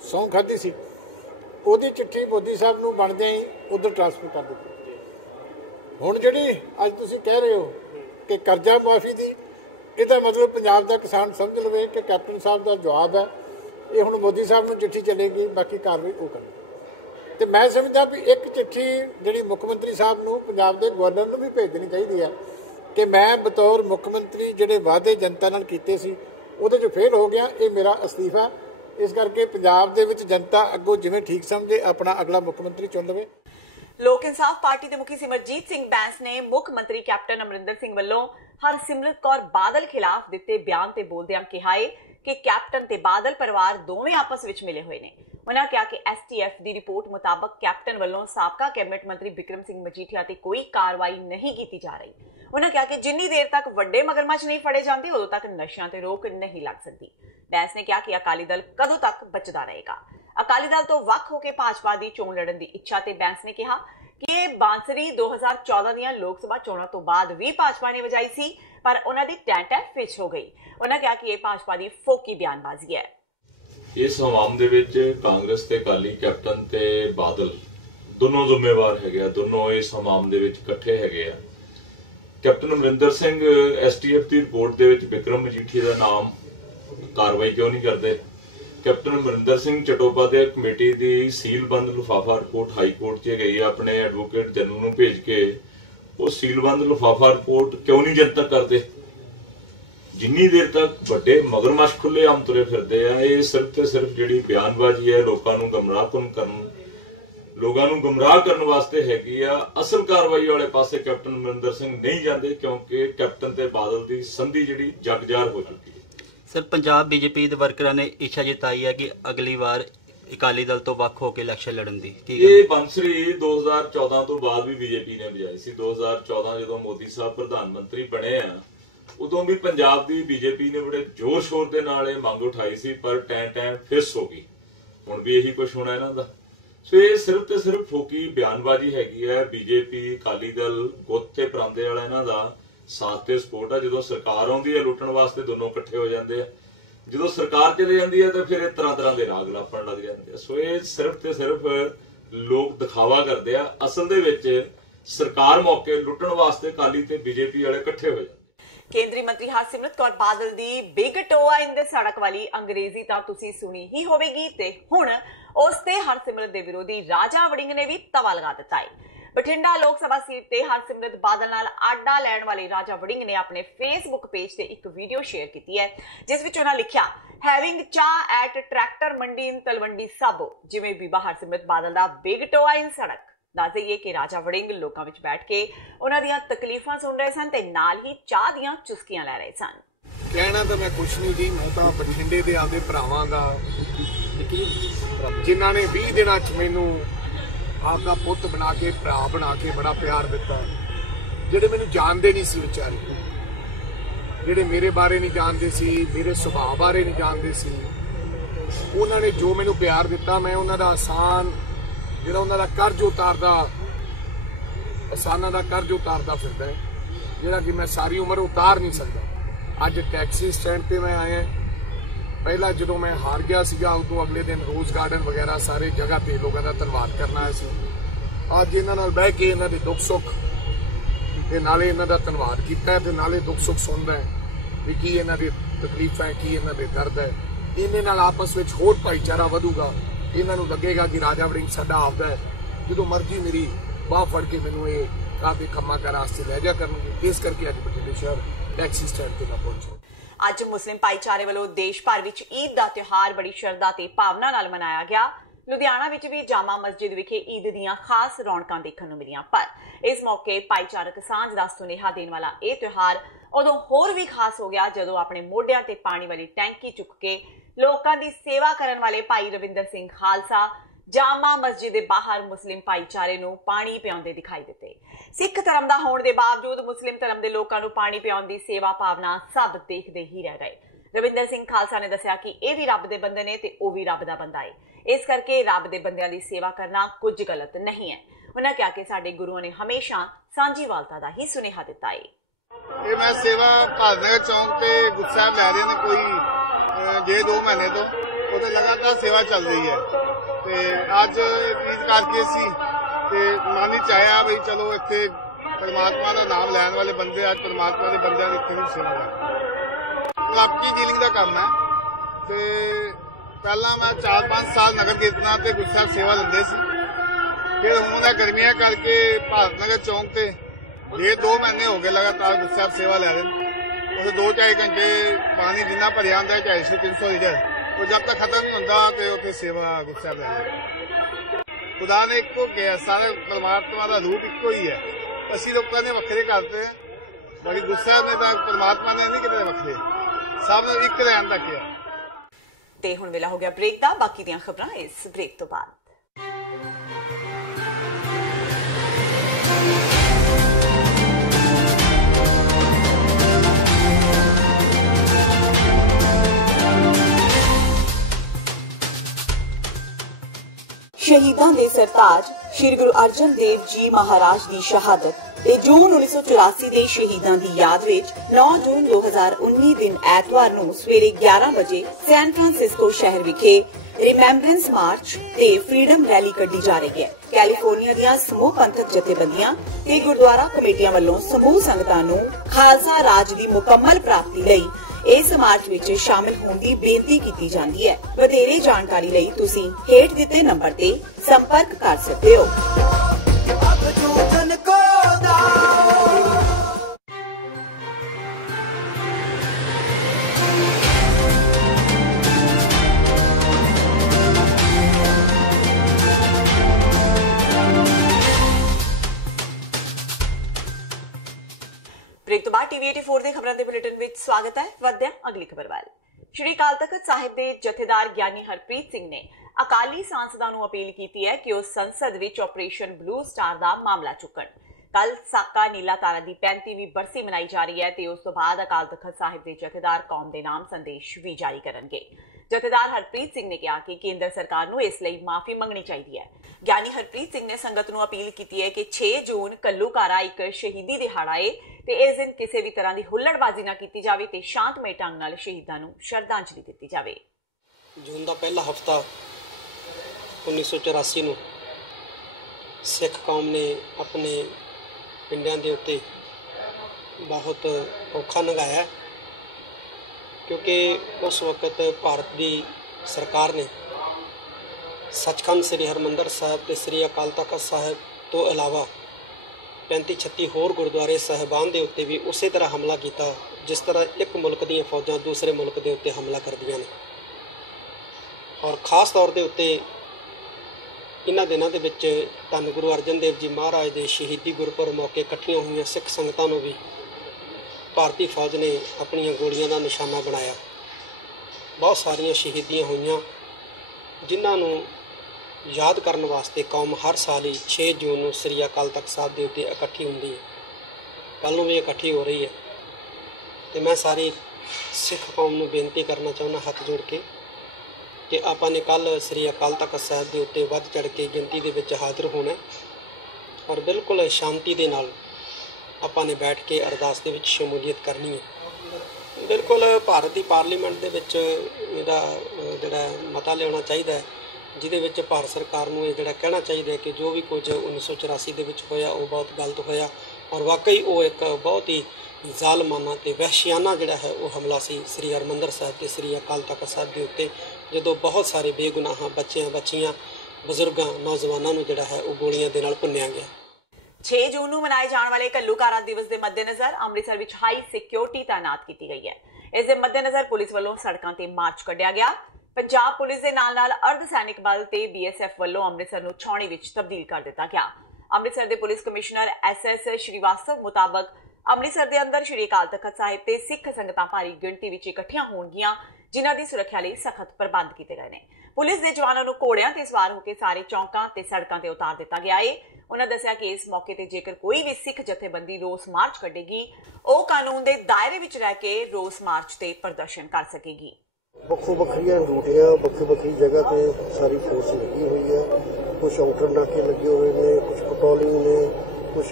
सौं खाधी सी, ਉਹਦੀ चिट्ठी मोदी साहब नूं बनदे ही उधर ट्रांसफर कर दी। हुण जिहड़ी अज तुसीं कह रहे हो कि कर्जा माफी दी, ਇਹਦਾ मतलब पंजाब का किसान समझ लवे कि कैप्टन साहब का जवाब है ये हुण मोदी साहब नूं चिट्ठी चलेगी, बाकी कार्रवाई वो करनी। तो मैं समझदा भी एक चिट्ठी जिहड़ी मुख्यमंत्री साहब नूं पंजाब के गवर्नर नूं भी भेज देनी चाहिए है कि मैं बतौर मुख्यमंत्री जिहड़े वादे जनता नाल कीते सी ਉਹਦੇ 'ਚ फेल हो गया, ये मेरा अस्तीफा। इस करके पंजाब दे विच जनता अगों जिवें ठीक समझे अपना अगला मुख्यमंत्री चुन लवे। लोक इंसाफ पार्टी के मुखी सिमरजीत सिंह बैंस ने मुख्यमंत्री कैप्टन अमरिंदर सिंह वालों हरसिमरत कौर बादल खिलाफ दिते बयान ते बोलदियां कहा है कि कैप्टन ते बादल परिवार दोवें आपस विच मिले हुए ने। उन्होंने कहा कि STF की रिपोर्ट मुताबक कैप्टन वालों साबका कैबिनेट मंत्री बिक्रम सिंह मजीठिया ते कोई कार्रवाई नहीं की जा रही। उन्होंने कहा कि जिन्नी देर तक वड्डे मगरमच्छ नहीं फड़े जाते उदों तक नशियां ते रोक नहीं लग सकती। बैंस ने कहा कि अकाली दल कदों तक बचदा रहेगा। अकाली दल तो वख होकर भाजपा की चोण लड़न की इच्छा ते बैंस ने कहा कि यह बांसरी 2014 ਦੀਆਂ लोक सभा चोणों तो बाद भी भाजपा ने वजाई सी, पर उन्हां दी टैं फिच हो गई। उन्होंने कहा कि यह भाजपा की फोकी बयानबाजी है। इस हवाम दे विच कांग्रेस ते अकाली कैप्टन ते बादल दोनों जिम्मेवार है, दोनों इस हवाम दे विच इकट्ठे है। कैप्टन अमरिंदर सिंह STF की रिपोर्ट दे विच बिक्रम मजीठिया का नाम कार्रवाई क्यों नहीं करते? कैप्टन अमरिंदर सिंह चट्टोपाध्याय कमेटी की सीलबंद लिफाफा रिपोर्ट हाई कोर्ट च गई है, अपने एडवोकेट जनरल नूं भेज के वो सीलबंद लिफाफा रिपोर्ट क्यों नहीं जनतक करते? ਜਿੰਨੀ ਦੇਰ ਤੱਕ ਵੱਡੇ ਮਗਰਮੱਛ ਖੁੱਲੇ ਆਮ ਤੁਰੇ ਫਿਰਦੇ ਆ, ਇਹ ਸਿਰਫ ਤੇ ਸਿਰਫ ਜਿਹੜੀ ਬਿਆਨਬਾਜ਼ੀ ਹੈ ਲੋਕਾਂ ਨੂੰ ਗੁੰਮਰਾਹ ਕਰਨ ਵਾਸਤੇ ਹੈਗੀ ਆ। ਅਸਲ ਕਾਰਵਾਈ ਵਾਲੇ ਪਾਸੇ ਕੈਪਟਨ ਅਮਰਿੰਦਰ ਸਿੰਘ ਨਹੀਂ ਜਾਂਦੇ, ਕਿਉਂਕਿ ਕੈਪਟਨ ਤੇ ਬਾਦਲ ਦੀ ਸੰਧੀ ਜਿਹੜੀ ਜਗਜ਼ਾਰ ਹੋ ਚੁੱਕੀ ਹੈ। ਸਰ, ਪੰਜਾਬ ਬੀਜੇਪੀ ਦੇ ਵਰਕਰਾਂ ਨੇ ਇੱਛਾ ਜਤਾਈ ਹੈ ਕਿ ਅਗਲੀ ਵਾਰ ਅਕਾਲੀ ਦਲ ਤੋਂ ਵੱਖ ਹੋ ਕੇ ਇਲੈਕਸ਼ਨ ਲੜਨ ਦੀ। ਇਹ ਬੰਸਰੀ 2014 ਤੋਂ ਬਾਅਦ ਵੀ ਬੀਜੇਪੀ ਨੇ ਵਜਾਈ ਸੀ। 2014 ਜਦੋਂ ਮੋਦੀ ਸਾਹਿਬ ਪ੍ਰਧਾਨ ਮੰਤਰੀ ਬਣੇ ਆ, ਉਦੋਂ ਵੀ ਪੰਜਾਬ ਦੀ ਬੀਜੇਪੀ ਨੇ ਬੜੇ ਜ਼ੋਰ ਸ਼ੋਰ ਦੇ ਨਾਲ ਇਹ ਮੰਗ ਉਠਾਈ ਸੀ, ਪਰ ਟੈਂ ਫਿਸ ਹੋ ਗਈ। ਹੁਣ ਵੀ ਇਹੀ ਕੁਝ ਹੋਣਾ ਇਹਨਾਂ ਦਾ। ਸੋ ਇਹ ਸਿਰਫ ਤੇ ਸਿਰਫ ਫੋਕੀ ਬਿਆਨਬਾਜ਼ੀ ਹੈਗੀ ਹੈ। ਬੀਜੇਪੀ, ਅਕਾਲੀ ਦਲ, ਗੁੱਤ ਤੇ ਪਰਾਂਦੇ ਵਾਲਾ ਇਹਨਾਂ ਦਾ ਸਾਥ ਤੇ ਸਪੋਰਟ ਆ। ਜਦੋਂ ਸਰਕਾਰ ਆਉਂਦੀ ਹੈ ਲੁੱਟਣ ਵਾਸਤੇ ਦੋਨੋਂ ਇਕੱਠੇ ਹੋ ਜਾਂਦੇ ਆ, ਜਦੋਂ ਸਰਕਾਰ ਚਲੇ ਜਾਂਦੀ ਹੈ ਤਾਂ ਫਿਰ ਇਹ ਤਰ੍ਹਾਂ ਦੇ ਰਾਗ ਲਾਪਣ ਲੱਗ ਜਾਂਦੇ ਆ। ਸੋ ਇਹ ਸਿਰਫ ਤੇ ਸਿਰਫ ਲੋਕ ਦਿਖਾਵਾ ਕਰਦੇ ਆ। ਅਸਲ ਦੇ ਵਿੱਚ ਸਰਕਾਰ ਮੌਕੇ ਲੁੱਟਣ ਵਾਸਤੇ ਅਕਾਲੀ ਤੇ ਬੀਜੇਪੀ ਵਾਲੇ ਇਕੱਠੇ ਹੋ ਜਾਂਦੇ। ਕੇਂਦਰੀ ਮੰਤਰੀ ਹਰਸਿਮਰਤ ਕੌਰ ਬਾਦਲ ਦੀ ਬਿਗ ਟੋਆ ਇਨ ਦੇ ਸੜਕ ਵਾਲੀ ਅੰਗਰੇਜ਼ੀ ਤਾਂ ਤੁਸੀਂ ਸੁਣੀ ਹੀ ਹੋਵੇਗੀ, ਤੇ ਹੁਣ ਉਸ ਤੇ ਹਰਸਿਮਰਤ ਦੇ ਵਿਰੋਧੀ ਰਾਜਾ ਵੜਿੰਗ ਨੇ ਵੀ ਤਵਾ ਲਗਾ ਦਿੱਤਾ ਹੈ। ਬਠਿੰਡਾ ਲੋਕ ਸਭਾ ਸੀਟ ਤੇ ਹਰਸਿਮਰਤ ਬਾਦਲ ਨਾਲ ਆਡਾ ਲੈਣ ਵਾਲੇ ਰਾਜਾ ਵੜਿੰਗ ਨੇ ਆਪਣੇ ਫੇਸਬੁੱਕ ਪੇਜ ਤੇ ਇੱਕ ਵੀਡੀਓ ਸ਼ੇਅਰ ਕੀਤੀ ਹੈ, ਜਿਸ ਵਿੱਚ ਉਹਨਾਂ ਲਿਖਿਆ, ਹੈਵਿੰਗ ਚਾਹ ਐਟ ਟਰੈਕਟਰ ਮੰਡੀ ਇਨ ਤਲਵੰਡੀ ਸਾਬੋ, ਜਿਵੇਂ ਬੀਬਾ ਹਰਸਿਮਰਤ ਬਾਦਲ ਦਾ ਬਿਗ ਟੋਆ ਇਨ ਸੜਕ। ਦੱਸ ਦਈਏ ਕਿ ਰਾਜਾ ਵੜਿੰਗ ਲੋਕਾਂ ਵਿੱਚ ਬੈਠ ਕੇ ਉਹਨਾਂ ਦੀਆਂ ਤਕਲੀਫਾਂ ਸੁਣ ਰਹੇ ਸਨ ਤੇ ਨਾਲ ਹੀ ਚਾਹ ਦੀਆਂ ਚੁਸਕੀਆਂ ਲੈ ਰਹੇ ਸਨ। ਕਹਿਣਾ ਤਾਂ ਮੈਂ ਕੁਛ ਨਹੀਂ ਜੀ, ਮੈਂ ਤਾਂ ਬਠਿੰਡੇ ਦੇ ਆਪਦੇ ਭਰਾਵਾਂ ਦਾ, ਜਿਨ੍ਹਾਂ ਨੇ 20 ਦਿਨਾਂ 'ਚ ਮੈਨੂੰ ਆਪਦਾ ਪੁੱਤ ਬਣਾ ਕੇ, ਭਰਾ ਬਣਾ ਕੇ ਬੜਾ ਪਿਆਰ ਦਿੱਤਾ, ਜਿਹੜੇ ਮੈਨੂੰ ਜਾਣਦੇ ਨਹੀਂ ਸੀ ਵਿਚਾਰੇ, ਜਿਹੜੇ ਮੇਰੇ ਬਾਰੇ ਨਹੀਂ ਜਾਣਦੇ ਸੀ, ਮੇਰੇ ਸੁਭਾਅ ਬਾਰੇ ਨਹੀਂ ਜਾਣਦੇ ਸੀ, ਉਹਨਾਂ ਨੇ ਜੋ ਮੈਨੂੰ ਪਿਆਰ ਦਿੱਤਾ, ਮੈਂ ਉਹਨਾਂ ਦਾ ਆਸਾਨ ਜਿਹੜਾ ਉਹਨਾਂ ਦਾ ਕਰਜ਼ ਉਤਾਰਦਾ, ਆਸਾਨਾਂ ਦਾ ਕਰਜ਼ ਉਤਾਰਦਾ ਫਿਰਦਾ ਹੈ, ਜਿਹੜਾ ਕਿ ਮੈਂ ਸਾਰੀ ਉਮਰ ਉਤਾਰ ਨਹੀਂ ਸਕਦਾ। ਅੱਜ ਟੈਕਸੀ ਸਟੈਂਡ ਤੇ ਮੈਂ ਆਇਆ, ਪਹਿਲਾਂ ਜਦੋਂ ਮੈਂ ਹਾਰ ਗਿਆ ਸੀਗਾ ਉਦੋਂ ਅਗਲੇ ਦਿਨ ਰੋਜ਼ ਗਾਰਡਨ ਵਗੈਰਾ ਸਾਰੇ ਜਗ੍ਹਾ ਤੇ ਲੋਕਾਂ ਦਾ ਧੰਨਵਾਦ ਕਰਨਾ ਆਇਆ ਸੀ। ਅੱਜ ਇਹਨਾਂ ਨਾਲ ਬਹਿ ਕੇ ਇਹਨਾਂ ਦੇ ਦੁੱਖ ਸੁੱਖ ਤੇ ਨਾਲੇ ਇਹਨਾਂ ਦਾ ਧੰਨਵਾਦ ਕੀਤਾ ਤੇ ਨਾਲੇ ਦੁੱਖ ਸੁੱਖ ਸੁਣਦਾ ਹੈ ਵੀ ਕੀ ਇਹਨਾਂ ਦੀ ਤਕਲੀਫਾਂ, ਕੀ ਇਹਨਾਂ ਦੇ ਦਰਦ ਹੈ। ਇਹਨੇ ਨਾਲ ਆਪਸ ਵਿੱਚ ਹੋਰ ਭਾਈਚਾਰਾ ਵਧੂਗਾ। ਇਹਨਾਂ ਨੂੰ ਲੱਗੇਗਾ ਕਿ ਰਾਜਾ ਵੜਿੰਗ ਸਾਡਾ ਆਪਦਾ ਹੈ, ਜਦੋਂ ਮਰਜ਼ੀ ਮੇਰੀ ਬਾਹ ਫੜ ਕੇ ਮੈਨੂੰ ਇਹ ਕਾਫੀ ਕੰਮਾਂ ਕਾਰ ਵਾਸਤੇ ਲੈ ਜਾ ਕਰਨਗੇ। ਇਸ ਕਰਕੇ ਅੱਜ ਬਠਿੰਡੇ ਸ਼ਹਿਰ ਟੈਕਸੀ ਸਟੈਂਡ ਤੇ ਮੈਂ ਪਹੁੰਚਿਆ। ਅੱਜ ਮੁਸਲਿਮ ਭਾਈਚਾਰੇ ਵੱਲੋਂ ਦੇਸ਼ ਭਰ ਵਿੱਚ ਈਦ ਦਾ ਤਿਉਹਾਰ ਬੜੀ ਸ਼ਰਧਾ ਤੇ ਭਾਵਨਾ ਨਾਲ ਮਨਾਇਆ ਗਿਆ। ਲੁਧਿਆਣਾ ਵਿੱਚ ਵੀ ਜਾਮਾ ਮਸਜਿਦ ਵਿਖੇ ਈਦ ਦੀਆਂ ਖਾਸ ਰੌਣਕਾਂ ਦੇਖਣ ਨੂੰ ਮਿਲੀਆਂ, ਪਰ ਇਸ ਮੌਕੇ ਭਾਈਚਾਰਕ ਸਾਂਝ ਦਾ ਸੁਨੇਹਾ ਦੇਣ ਵਾਲਾ ਇਹ ਤਿਉਹਾਰ ਉਦੋਂ ਹੋਰ ਵੀ ਖਾਸ ਹੋ ਗਿਆ ਜਦੋਂ ਆਪਣੇ ਮੋਢਿਆਂ ਤੇ ਪਾਣੀ ਵਾਲੀ ਟੈਂਕੀ ਚੁੱਕ ਕੇ ਲੋਕਾਂ ਦੀ ਸੇਵਾ ਕਰਨ ਵਾਲੇ ਭਾਈ ਰਵਿੰਦਰ ਸਿੰਘ ਖਾਲਸਾ ਜਾਮਾ ਮਸਜਿਦ ਦੇ ਬਾਹਰ ਮੁਸਲਿਮ ਭਾਈਚਾਰੇ ਨੂੰ ਪਾਣੀ ਪਿਆਉਂਦੇ ਦਿਖਾਈ ਦਿੱਤੇ। ਸਿੱਖ ਧਰਮ ਦਾ ਹੋਣ ਦੇ ਬਾਵਜੂਦ ਮੁਸਲਿਮ ਧਰਮ ਦੇ ਲੋਕਾਂ ਨੂੰ ਪਾਣੀ ਪਿਆਉਣ ਦੀ ਸੇਵਾ ਭਾਵਨਾ ਸਭ ਦੇਖਦੇ ਹੀ ਰਹਿ ਗਏ। ਰਵਿੰਦਰ ਸਿੰਘ ਖਾਲਸਾ ਨੇ ਦੱਸਿਆ ਕਿ ਇਹ ਵੀ ਰੱਬ ਦੇ ਬੰਦੇ ਨੇ ਤੇ ਉਹ ਵੀ ਰੱਬ ਦਾ ਬੰਦਾ ਹੈ, ਇਸ ਕਰਕੇ ਰੱਬ ਦੇ ਬੰਦਿਆਂ ਦੀ ਸੇਵਾ ਕਰਨਾ ਕੁਝ ਗਲਤ ਨਹੀਂ ਹੈ। ਉਹਨਾਂ ਕਿਹਾ ਕਿ ਸਾਡੇ ਗੁਰੂਆਂ ਨੇ ਹਮੇਸ਼ਾ ਸਾਂਝੀਵਾਲਤਾ ਦਾ ਹੀ ਸੁਨੇਹਾ ਦਿੱਤਾ ਹੈ। ਇਹ ਮੈਂ ਸੇਵਾ ਭਾਰਨਗਰ ਚੌਂਕ ਤੇ ਗੁੱਸਾ ਲੈ ਰਹੇ ਨੇ ਕੋਈ ਜੇ 2 ਮਹੀਨੇ ਤੋਂ ਉਹਦੇ ਲਗਾਤਾਰ ਸੇਵਾ ਚੱਲ ਰਹੀ ਹੈ ਤੇ ਅੱਜ ਈਦ ਕਰਕੇ ਸੀ ਤੇ ਮਨ ਵਿੱਚ ਆਇਆ ਵੀ ਚਲੋ ਇੱਥੇ ਪਰਮਾਤਮਾ ਦਾ ਨਾਮ ਲੈਣ ਵਾਲੇ ਬੰਦੇ ਅੱਜ ਪਰਮਾਤਮਾ ਦੇ ਬੰਦਿਆਂ ਦੀ ਇੱਥੇ ਵੀ ਸੇਵਾ ਕਰ ਆਪਕੀ ਡੀਲਿੰਗ ਦਾ ਕੰਮ ਹੈ। ਤੇ ਪਹਿਲਾਂ ਮੈਂ 4-5 ਸਾਲ ਨਗਰ ਕੀਰਤਨਾਂ ਤੇ ਗੁੱਸਾ ਸੇਵਾ ਲੈਂਦੇ ਸੀ, ਫਿਰ ਹੁਣ ਦਾ ਗਰਮੀਆਂ ਕਰਕੇ ਭਾਰਤਨਗਰ ਚੌਂਕ ਤੇ ਇਹ 2 ਮਹੀਨੇ ਹੋ ਗਏ ਲਗਾਤਾਰ ਗੁੱਸਾ ਸੇਵਾ ਲੈ ਰਹੇ ਨੇ। ਉਹਦੇ 2-4 ਘੰਟੇ ਪਾਣੀ ਜਿੰਨਾ ਭਰਿਆ ਹੁੰਦਾ 250-300 ਲੀਟਰ, ਉਹ ਜਦ ਤੱਕ ਖਤਮ ਨਹੀਂ ਹੁੰਦਾ ਤੇ ਉੱਥੇ ਸੇਵਾ ਗੁੱਸਾ ਲੈ ਰਹੇ। ਖੁਦਾ ਨੇ ਇੱਕੋ ਕਿਹਾ, ਸਾਰਾ ਪਰਮਾਤਮਾ ਦਾ ਰੂਪ ਇੱਕੋ ਹੀ ਹੈ। ਅਸੀਂ ਲੋਕਾਂ ਨੇ ਵੱਖਰੇ ਕਰਦੇ ਬਾਕੀ ਗੁੱਸਾ ਨੇ ਤਾਂ ਪਰਮਾਤਮਾ ਨੇ ਨਹੀਂ ਕਿਤੇ ਵੱਖਰੇ, ਸਭ ਨੇ ਇੱਕ ਰਹਿਣ ਦਾ ਕਿਹਾ। ਤੇ ਹੁਣ ਵੇਲਾ ਹੋ ਗਿਆ ਬ੍ਰੇਕ ਦਾ। ਬਾਕੀ ਦੀਆਂ ਖਬਰਾਂ ਇਸ ਬ੍ਰੇਕ ਤੋਂ ਬਾਅਦ। ਸ਼ਹੀਦਾਂ ਦੇ ਸਰਤਾਜ ਸ਼੍ਰੀ ਗੁਰੂ ਅਰਜਨ ਦੇਵ ਜੀ ਮਹਾਰਾਜ ਦੀ ਸ਼ਹਾਦਤ ਤੇ ਜੂਨ 1984 ਦੇ ਸ਼ਹੀਦਾਂ ਦੀ ਯਾਦ ਵਿੱਚ 9 ਜੂਨ 2019 ਦਿਨ ਐਤਵਾਰ ਨੂੰ ਸਵੇਰੇ 11 ਵਜੇ ਸੈਨ ਫਰਾਂਸਿਸਕੋ ਸ਼ਹਿਰ ਵਿਖੇ ਰਿਮੈਂਬਰੈਂਸ ਮਾਰਚ ਤੇ ਫਰੀडम ਰੈਲੀ ਕੱਢੀ ਜਾ ਰਹੀ ਹੈ। ਕੈਲੀਫੋਰਨੀਆ ਦੀਆਂ ਸਮੂਹ ਪੰਥਕ ਜਥੇਬੰਦੀਆਂ ਤੇ ਗੁਰਦੁਆਰਾ ਕਮੇਟੀਆਂ ਵੱਲੋਂ ਸਮੂਹ ਸੰਗਤਾਂ ਨੂੰ ਖਾਲਸਾ ਰਾਜ ਦੀ ਮੁਕੰਮਲ ਪ੍ਰਾਪਤੀ ਲਈ ਇਸ ਮਾਰਚ ਵਿੱਚ ਸ਼ਾਮਿਲ ਹੋਣ ਦੀ ਬੇਨਤੀ ਕੀਤੀ ਜਾਂਦੀ ਹੈ। ਵਧੇਰੇ ਜਾਣਕਾਰੀ ਲਈ ਤੁਸੀਂ ਹੇਠ ਦਿੱਤੇ ਨੰਬਰ ਤੇ ਸੰਪਰਕ ਕਰ ਸਕਦੇ ਹੋ। ਖਬਰਾਂ ਦੇ ਬੁਲੇਟਿਨ ਵਿੱਚ ਸਵਾਗਤ ਹੈ। ਵਧਦੇ ਹਾਂ ਅਗਲੀ ਖਬਰ ਵੱਲ। ਸ਼੍ਰੀ ਅਕਾਲ ਤਖਤ ਸਾਹਿਬ ਦੇ ਜਥੇਦਾਰ ਗਿਆਨੀ ਹਰਪ੍ਰੀਤ ਸਿੰਘ ਨੇ ਅਕਾਲੀ ਸਾਂਸਦਾਂ ਨੂੰ ਅਪੀਲ ਕੀਤੀ ਹੈ ਕਿ ਉਹ ਸੰਸਦ ਵਿੱਚ ਆਪਰੇਸ਼ਨ ਬਲੂ ਸਟਾਰ ਦਾ ਮਾਮਲਾ ਚੁੱਕਣ। ਕੱਲ ਸਾਕਾ ਨੀਲਾ ਤਾਰਾ ਦੀ 35ਵੀਂ ਬਰਸੀ ਮਨਾਈ ਜਾ ਰਹੀ ਹੈ ਤੇ ਉਸ ਤੋਂ ਬਾਅਦ ਅਕਾਲ ਤਖਤ ਸਾਹਿਬ ਦੇ ਜਥੇਦਾਰ ਕੌਮ ਦੇ ਨਾਮ ਸੰਦੇਸ਼ ਵੀ ਜਾਰੀ ਕਰਨਗੇ। ਜਥੇਦਾਰ ਹਰਪ੍ਰੀਤ ਸਿੰਘ ਨੇ ਕਿਹਾ ਕਿ ਕੇਂਦਰ ਸਰਕਾਰ ਨੂੰ ਇਸ ਲਈ ਮਾਫੀ ਮੰਗਣੀ ਚਾਹੀਦੀ ਹੈ। ਗਿਆਨੀ ਹਰਪ੍ਰੀਤ ਸਿੰਘ ਨੇ ਸੰਗਤ ਨੂੰ ਅਪੀਲ ਕੀਤੀ ਹੈ ਕਿ 6 ਜੂਨ ਘੱਲੂਘਾਰਾ ਇੱਕ ਸ਼ਹੀਦੀ ਦਿਹਾੜਾ ਹੈ ਤੇ ਇਸ ਦਿਨ ਕਿਸੇ ਵੀ ਤਰ੍ਹਾਂ ਦੀ ਹੁੱਲੜਬਾਜ਼ੀ ਨਾ ਕੀਤੀ ਜਾਵੇ ਤੇ ਸ਼ਾਂਤਮਈ ਢੰਗ ਨਾਲ ਸ਼ਹੀਦਾਂ ਨੂੰ ਸ਼ਰਧਾਂਜਲੀ ਦਿੱਤੀ ਜਾਵੇ। ਜੂਨ ਦਾ ਪਹਿਲਾ ਹਫ਼ਤਾ 1984 ਨੂੰ ਸਿੱਖ ਕੌਮ ਨੇ ਆਪਣੇ ਪਿੰਡਾਂ ਦੇ ਉੱਤੇ ਬਹੁਤ ਔਖਾ ਲੰਘਾਇਆ, ਕਿਉਂਕਿ ਉਸ ਵਕਤ ਭਾਰਤ ਦੀ ਸਰਕਾਰ ਨੇ ਸੱਚਖੰਡ ਸ੍ਰੀ ਹਰਿਮੰਦਰ ਸਾਹਿਬ ਤੇ ਸ੍ਰੀ ਅਕਾਲ ਤਖਤ ਸਾਹਿਬ ਤੋਂ ਇਲਾਵਾ 35-36 ਹੋਰ ਗੁਰਦੁਆਰੇ ਸਾਹਿਬਾਨ ਦੇ ਉੱਤੇ ਵੀ ਉਸੇ ਤਰ੍ਹਾਂ ਹਮਲਾ ਕੀਤਾ ਜਿਸ ਤਰ੍ਹਾਂ ਇੱਕ ਮੁਲਕ ਦੀਆਂ ਫੌਜਾਂ ਦੂਸਰੇ ਮੁਲਕ ਦੇ ਉੱਤੇ ਹਮਲਾ ਕਰਦੀਆਂ ਨੇ। ਔਰ ਖਾਸ ਤੌਰ ਦੇ ਉੱਤੇ ਇਹਨਾਂ ਦਿਨਾਂ ਦੇ ਵਿੱਚ ਧੰਨ ਗੁਰੂ ਅਰਜਨ ਦੇਵ ਜੀ ਮਹਾਰਾਜ ਦੇ ਸ਼ਹੀਦੀ ਗੁਰਪੁਰਬ ਮੌਕੇ ਇਕੱਠੀਆਂ ਹੋਈਆਂ ਸਿੱਖ ਸੰਗਤਾਂ ਨੂੰ ਵੀ ਭਾਰਤੀ ਫੌਜ ਨੇ ਆਪਣੀਆਂ ਗੋਲੀਆਂ ਦਾ ਨਿਸ਼ਾਨਾ ਬਣਾਇਆ। ਬਹੁਤ ਸਾਰੀਆਂ ਸ਼ਹੀਦੀਆਂ ਹੋਈਆਂ ਜਿਨ੍ਹਾਂ ਨੂੰ ਯਾਦ ਕਰਨ ਵਾਸਤੇ ਕੌਮ ਹਰ ਸਾਲ ਹੀ 6 ਜੂਨ ਨੂੰ ਸ੍ਰੀ ਅਕਾਲ ਤਖਤ ਸਾਹਿਬ ਦੇ ਉੱਤੇ ਇਕੱਠੀ ਹੁੰਦੀ ਹੈ। ਕੱਲ੍ਹ ਨੂੰ ਵੀ ਇਕੱਠੀ ਹੋ ਰਹੀ ਹੈ ਤੇ ਮੈਂ ਸਾਰੀ ਸਿੱਖ ਕੌਮ ਨੂੰ ਬੇਨਤੀ ਕਰਨਾ ਚਾਹੁੰਦਾ ਹੱਥ ਜੋੜ ਕੇ ਕਿ ਆਪਾਂ ਨੇ ਕੱਲ੍ਹ ਸ੍ਰੀ ਅਕਾਲ ਤਖਤ ਸਾਹਿਬ ਦੇ ਉੱਤੇ ਵੱਧ ਚੜ੍ਹ ਕੇ ਗਿਣਤੀ ਦੇ ਵਿੱਚ ਹਾਜ਼ਰ ਹੋਣਾ ਔਰ ਬਿਲਕੁਲ ਸ਼ਾਂਤੀ ਦੇ ਨਾਲ ਆਪਾਂ ਨੇ ਬੈਠ ਕੇ ਅਰਦਾਸ ਦੇ ਵਿੱਚ ਸ਼ਮੂਲੀਅਤ ਕਰਨੀ ਹੈ। ਬਿਲਕੁਲ ਭਾਰਤ ਦੀ ਪਾਰਲੀਮੈਂਟ ਦੇ ਵਿੱਚ ਇਹਦਾ ਜਿਹੜਾ ਮਤਾ ਲਿਆਉਣਾ ਚਾਹੀਦਾ ਹੈ, ਜਿਹਦੇ ਵਿੱਚ ਭਾਰਤ ਸਰਕਾਰ ਨੂੰ ਇਹ ਜਿਹੜਾ ਕਹਿਣਾ ਚਾਹੀਦਾ ਹੈ ਕਿ ਜੋ ਵੀ ਕੁਝ 1984 ਦੇ ਵਿੱਚ ਹੋਇਆ ਉਹ ਬਹੁਤ ਗਲਤ ਹੋਇਆ ਔਰ ਵਾਕਈ ਉਹ ਇੱਕ ਬਹੁਤ ਹੀ ਜ਼ਾਲਮਾਨਾ ਤੇ ਵਹਿਸ਼ਿਆਨਾ ਜਿਹੜਾ ਹੈ ਉਹ ਹਮਲਾ ਸੀ ਸ੍ਰੀ ਹਰਿਮੰਦਰ ਸਾਹਿਬ ਤੇ ਸ੍ਰੀ ਅਕਾਲ ਤਖਤ ਸਾਹਿਬ ਦੇ ਉੱਤੇ, ਜਦੋਂ ਬਹੁਤ ਸਾਰੇ ਬੇਗੁਨਾਹ ਬੱਚਿਆਂ ਬੱਚੀਆਂ ਬਜ਼ੁਰਗਾਂ ਨੌਜਵਾਨਾਂ ਨੂੰ ਜਿਹੜਾ ਹੈ ਉਹ ਗੋਲੀਆਂ ਦੇ ਨਾਲ ਭੁੰਨਿਆ ਗਿਆ। 6 ਜੂਨ ਨੂੰ ਮਨਾਏ ਜਾਣ ਵਾਲੇ ਘੱਲੂਘਾਰਾ ਦਿਵਸ ਦੇ ਮੱਦੇਨਜ਼ਰ ਅੰਮ੍ਰਿਤਸਰ ਵਿੱਚ ਹਾਈ ਸਿਕਿਉਰਿਟੀ ਤਾਇਨਾਤ ਕੀਤੀ ਗਈ ਹੈ। ਇਸ ਦੇ ਮੱਦੇਨਜ਼ਰ ਪੁਲਿਸ ਵੱਲੋਂ ਸੜਕਾਂ ਤੇ ਮਾਰਚ ਕੱਢਿਆ ਗਿਆ। ਪੰਜਾਬ ਪੁਲਿਸ ਦੇ ਨਾਲ ਅਰਧ ਸੈਨਿਕ ਬਲ ਤੇ BSF ਵੱਲੋਂ ਅੰਮ੍ਰਿਤਸਰ ਨੂੰ ਛਾਉਣੀ ਵਿੱਚ ਤਬਦੀਲ ਕਰ ਦਿੱਤਾ ਗਿਆ। ਅੰਮ੍ਰਿਤਸਰ ਦੇ ਪੁਲਿਸ ਕਮਿਸ਼ਨਰ SS ਸ਼੍ਰੀਵਾਸਤਵ ਮੁਤਾਬਕ ਅੰਮ੍ਰਿਤਸਰ ਦੇ ਅੰਦਰ ਸ਼੍ਰੀ ਅਕਾਲ ਤਖਤ ਸਾਹਿਬ ਤੇ ਸਿੱਖ ਸੰਗਤਾਂ ਭਾਰੀ ਗਿਣਤੀ ਵਿੱਚ ਇਕੱਠੀਆਂ ਹੋਣਗੀਆਂ, ਜਿਨ੍ਹਾਂ ਦੀ ਸੁਰੱਖਿਆ ਲਈ ਸਖਤ ਪ੍ਰਬੰਧ ਕੀਤੇ ਗਏ ਨੇ। ਪੁਲਿਸ ਦੇ ਜਵਾਨਾਂ ਨੂੰ ਘੋੜਿਆਂ ਤੇ ਸਵਾਰ ਹੋ ਕੇ ਸਾਰੇ ਚੌਂਕਾਂ ਤੇ ਸੜਕਾਂ ਤੇ ਉਤਾਰ ਦਿੱਤਾ ਗਿਆ ਹੈ। ਉਹਨਾਂ ਦੱਸਿਆ ਕਿ ਇਸ ਮੌਕੇ ਤੇ ਜੇਕਰ ਕੋਈ ਵੀ ਸਿੱਖ ਜਥੇਬੰਦੀ ਰੋਸ ਮਾਰਚ ਕੱਢੇਗੀ, ਉਹ ਕਾਨੂੰਨ ਦੇ ਦਾਇਰੇ ਵਿੱਚ ਰਹਿ ਕੇ ਰੋਸ ਮਾਰਚ ਤੇ ਪ੍ਰਦਰਸ਼ਨ ਕਰ ਸਕੇਗੀ। ਵੱਖੋ ਵੱਖਰੀਆਂ ਡਿਊਟੀਆਂ ਵੱਖਰੀ ਵੱਖਰੀ ਜਗ੍ਹਾ ਤੇ ਸਾਰੀ ਫੋਰਸ ਲੱਗੀ ਹੋਈ ਹੈ। ਕੁਝ ਆਊਟਰ ਨਾਕੇ ਲੱਗੇ ਹੋਏ ਨੇ, ਕੁਝ ਪੈਟਰੋਲਿੰਗ ਨੇ, ਕੁਝ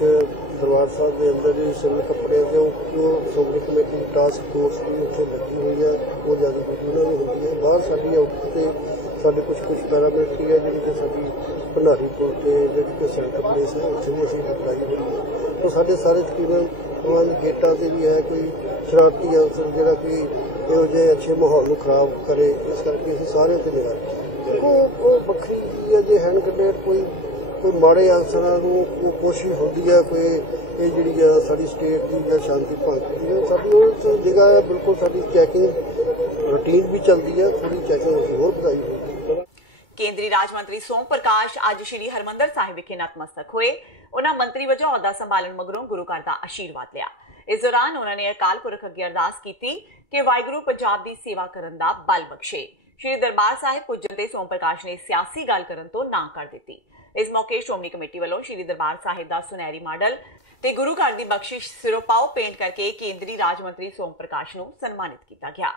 ਦਰਬਾਰ ਸਾਹਿਬ ਦੇ ਅੰਦਰ ਵੀ ਸਿਵਲ ਕੱਪੜੇ ਤੇ ਉਹ ਸ਼੍ਰੋਮਣੀ ਕਮੇਟੀ ਟਾਸਕ ਫੋਰਸ ਵੀ ਉੱਥੇ ਲੱਗੀ ਹੋਈ ਹੈ, ਉਹ ਜ਼ਿਆਦਾ ਡਿਊਟੀ ਉਹਨਾਂ ਦੀ ਹੁੰਦੀ ਹੈ। ਬਾਹਰ ਸਾਡੀ ਆਊਟਰ ਤੇ ਸਾਡੇ ਕੁਝ ਪੈਰਾਮਿਲਟਰੀ ਹੈ ਜਿਹੜੀ ਕਿ ਸਾਡੀ ਭੰਡਾਰੀ ਪੁਲ ਤੇ ਜਿਹੜੀ ਕਿ ਸੈਂਟਰ ਪਲੇਸ ਹੈ ਉੱਥੇ ਵੀ ਅਸੀਂ ਲਗਾਈ ਹੋਈ ਹੈ। ਉਹ ਸਾਡੇ ਸਾਰੇ ਤਕਰੀਬਨ ਉਹਨਾਂ ਦੇ ਗੇਟਾਂ ਤੇ ਵੀ ਹੈ ਕੋਈ ਸ਼ਰਾਰਤੀ ਅਨਸਰ ਜਿਹੜਾ ਕਿ ਇਹੋ ਜਿਹੇ ਅੱਛੇ ਮਾਹੌਲ ਨੂੰ ਖਰਾਬ ਕਰੇ, ਇਸ ਕਰਕੇ ਅਸੀਂ ਸਾਰਿਆਂ ਤੇ ਨਿਗਾਹ ਰੱਖੀ। ਦੇਖੋ ਉਹ ਵੱਖਰੀ ਚੀਜ਼ ਹੈ ਜੇ ਹੈਂਡ ਗ੍ਰੇਨੇਡ ਕੋਈ ਮਾੜੇ ਅਨਸਰਾਂ ਨੂੰ ਕੋਸ਼ਿਸ਼ ਹੁੰਦੀ ਹੈ ਕੋਈ ਇਹ ਜਿਹੜੀ ਆ ਸਾਡੀ ਸਟੇਟ ਦੀ ਜਾਂ ਸ਼ਾਂਤੀ ਭੰਗ ਦੀ ਸਾਡੀ ਉਹ ਨਿਗਾਹ ਹੈ। ਬਿਲਕੁਲ ਸਾਡੀ ਚੈਕਿੰਗ ਰੂਟੀਨ ਵੀ ਚੱਲਦੀ ਹੈ, ਥੋੜੀ ਚੈਕਿੰਗ ਅਸੀਂ ਹੋਰ ਵਧਾਈ ਹੋਈ। ਕੇਂਦਰੀ ਰਾਜ ਮੰਤਰੀ ਸੋਮ ਪ੍ਰਕਾਸ਼ ਅੱਜ ਸ਼੍ਰੀ ਹਰਿਮੰਦਰ ਸਾਹਿਬ ਵਿਖੇ ਨਤਮਸਤਕ ਹੋਏ। ਉਹਨਾਂ ਮੰਤਰੀ ਵਜੋਂ ਅਹੁਦਾ ਸੰਭਾਲਣ ਮਗਰੋਂ ਗੁਰੂ ਘਰ ਦਾ ਆਸ਼ੀਰਵਾਦ ਲਿਆ। ਇਸ ਦੌਰਾਨ ਉਹਨਾਂ ਨੇ ਅਕਾਲ ਪੁਰਖ ਅੱਗੇ ਅਰਦਾਸ ਕੀਤੀ ਕਿ ਵਾਹਿਗੁਰੂ ਪੰਜਾਬ ਦੀ ਸੇਵਾ ਕਰਨ ਦਾ ਬਲ ਬਖਸ਼ੇ। ਸ਼੍ਰੀ ਦਰਬਾਰ ਸਾਹਿਬ ਪੁੱਜਣ ਤੇ ਸੋਮ ਪ੍ਰਕਾਸ਼ ਨੇ ਸਿਆਸੀ ਗੱਲ ਕਰਨ ਤੋਂ ਨਾ ਕਰ ਦਿੱਤੀ। ਇਸ ਮੌਕੇ ਸ਼੍ਰੋਮਣੀ ਕਮੇਟੀ ਵੱਲੋਂ ਸ਼੍ਰੀ ਦਰਬਾਰ ਸਾਹਿਬ ਦਾ ਸੁਨਹਿਰੀ ਮਾਡਲ ਤੇ ਗੁਰੂ ਘਰ ਦੀ ਬਖਸ਼ਿਸ਼ ਸਿਰੋਪਾਓ ਪੇਂਟ ਕਰਕੇ ਕੇਂਦਰੀ ਰਾਜ ਮੰਤਰੀ ਸੋਮ ਪ੍ਰਕਾਸ਼ ਨੂੰ ਸਨਮਾਨਿਤ ਕੀਤਾ ਗਿਆ।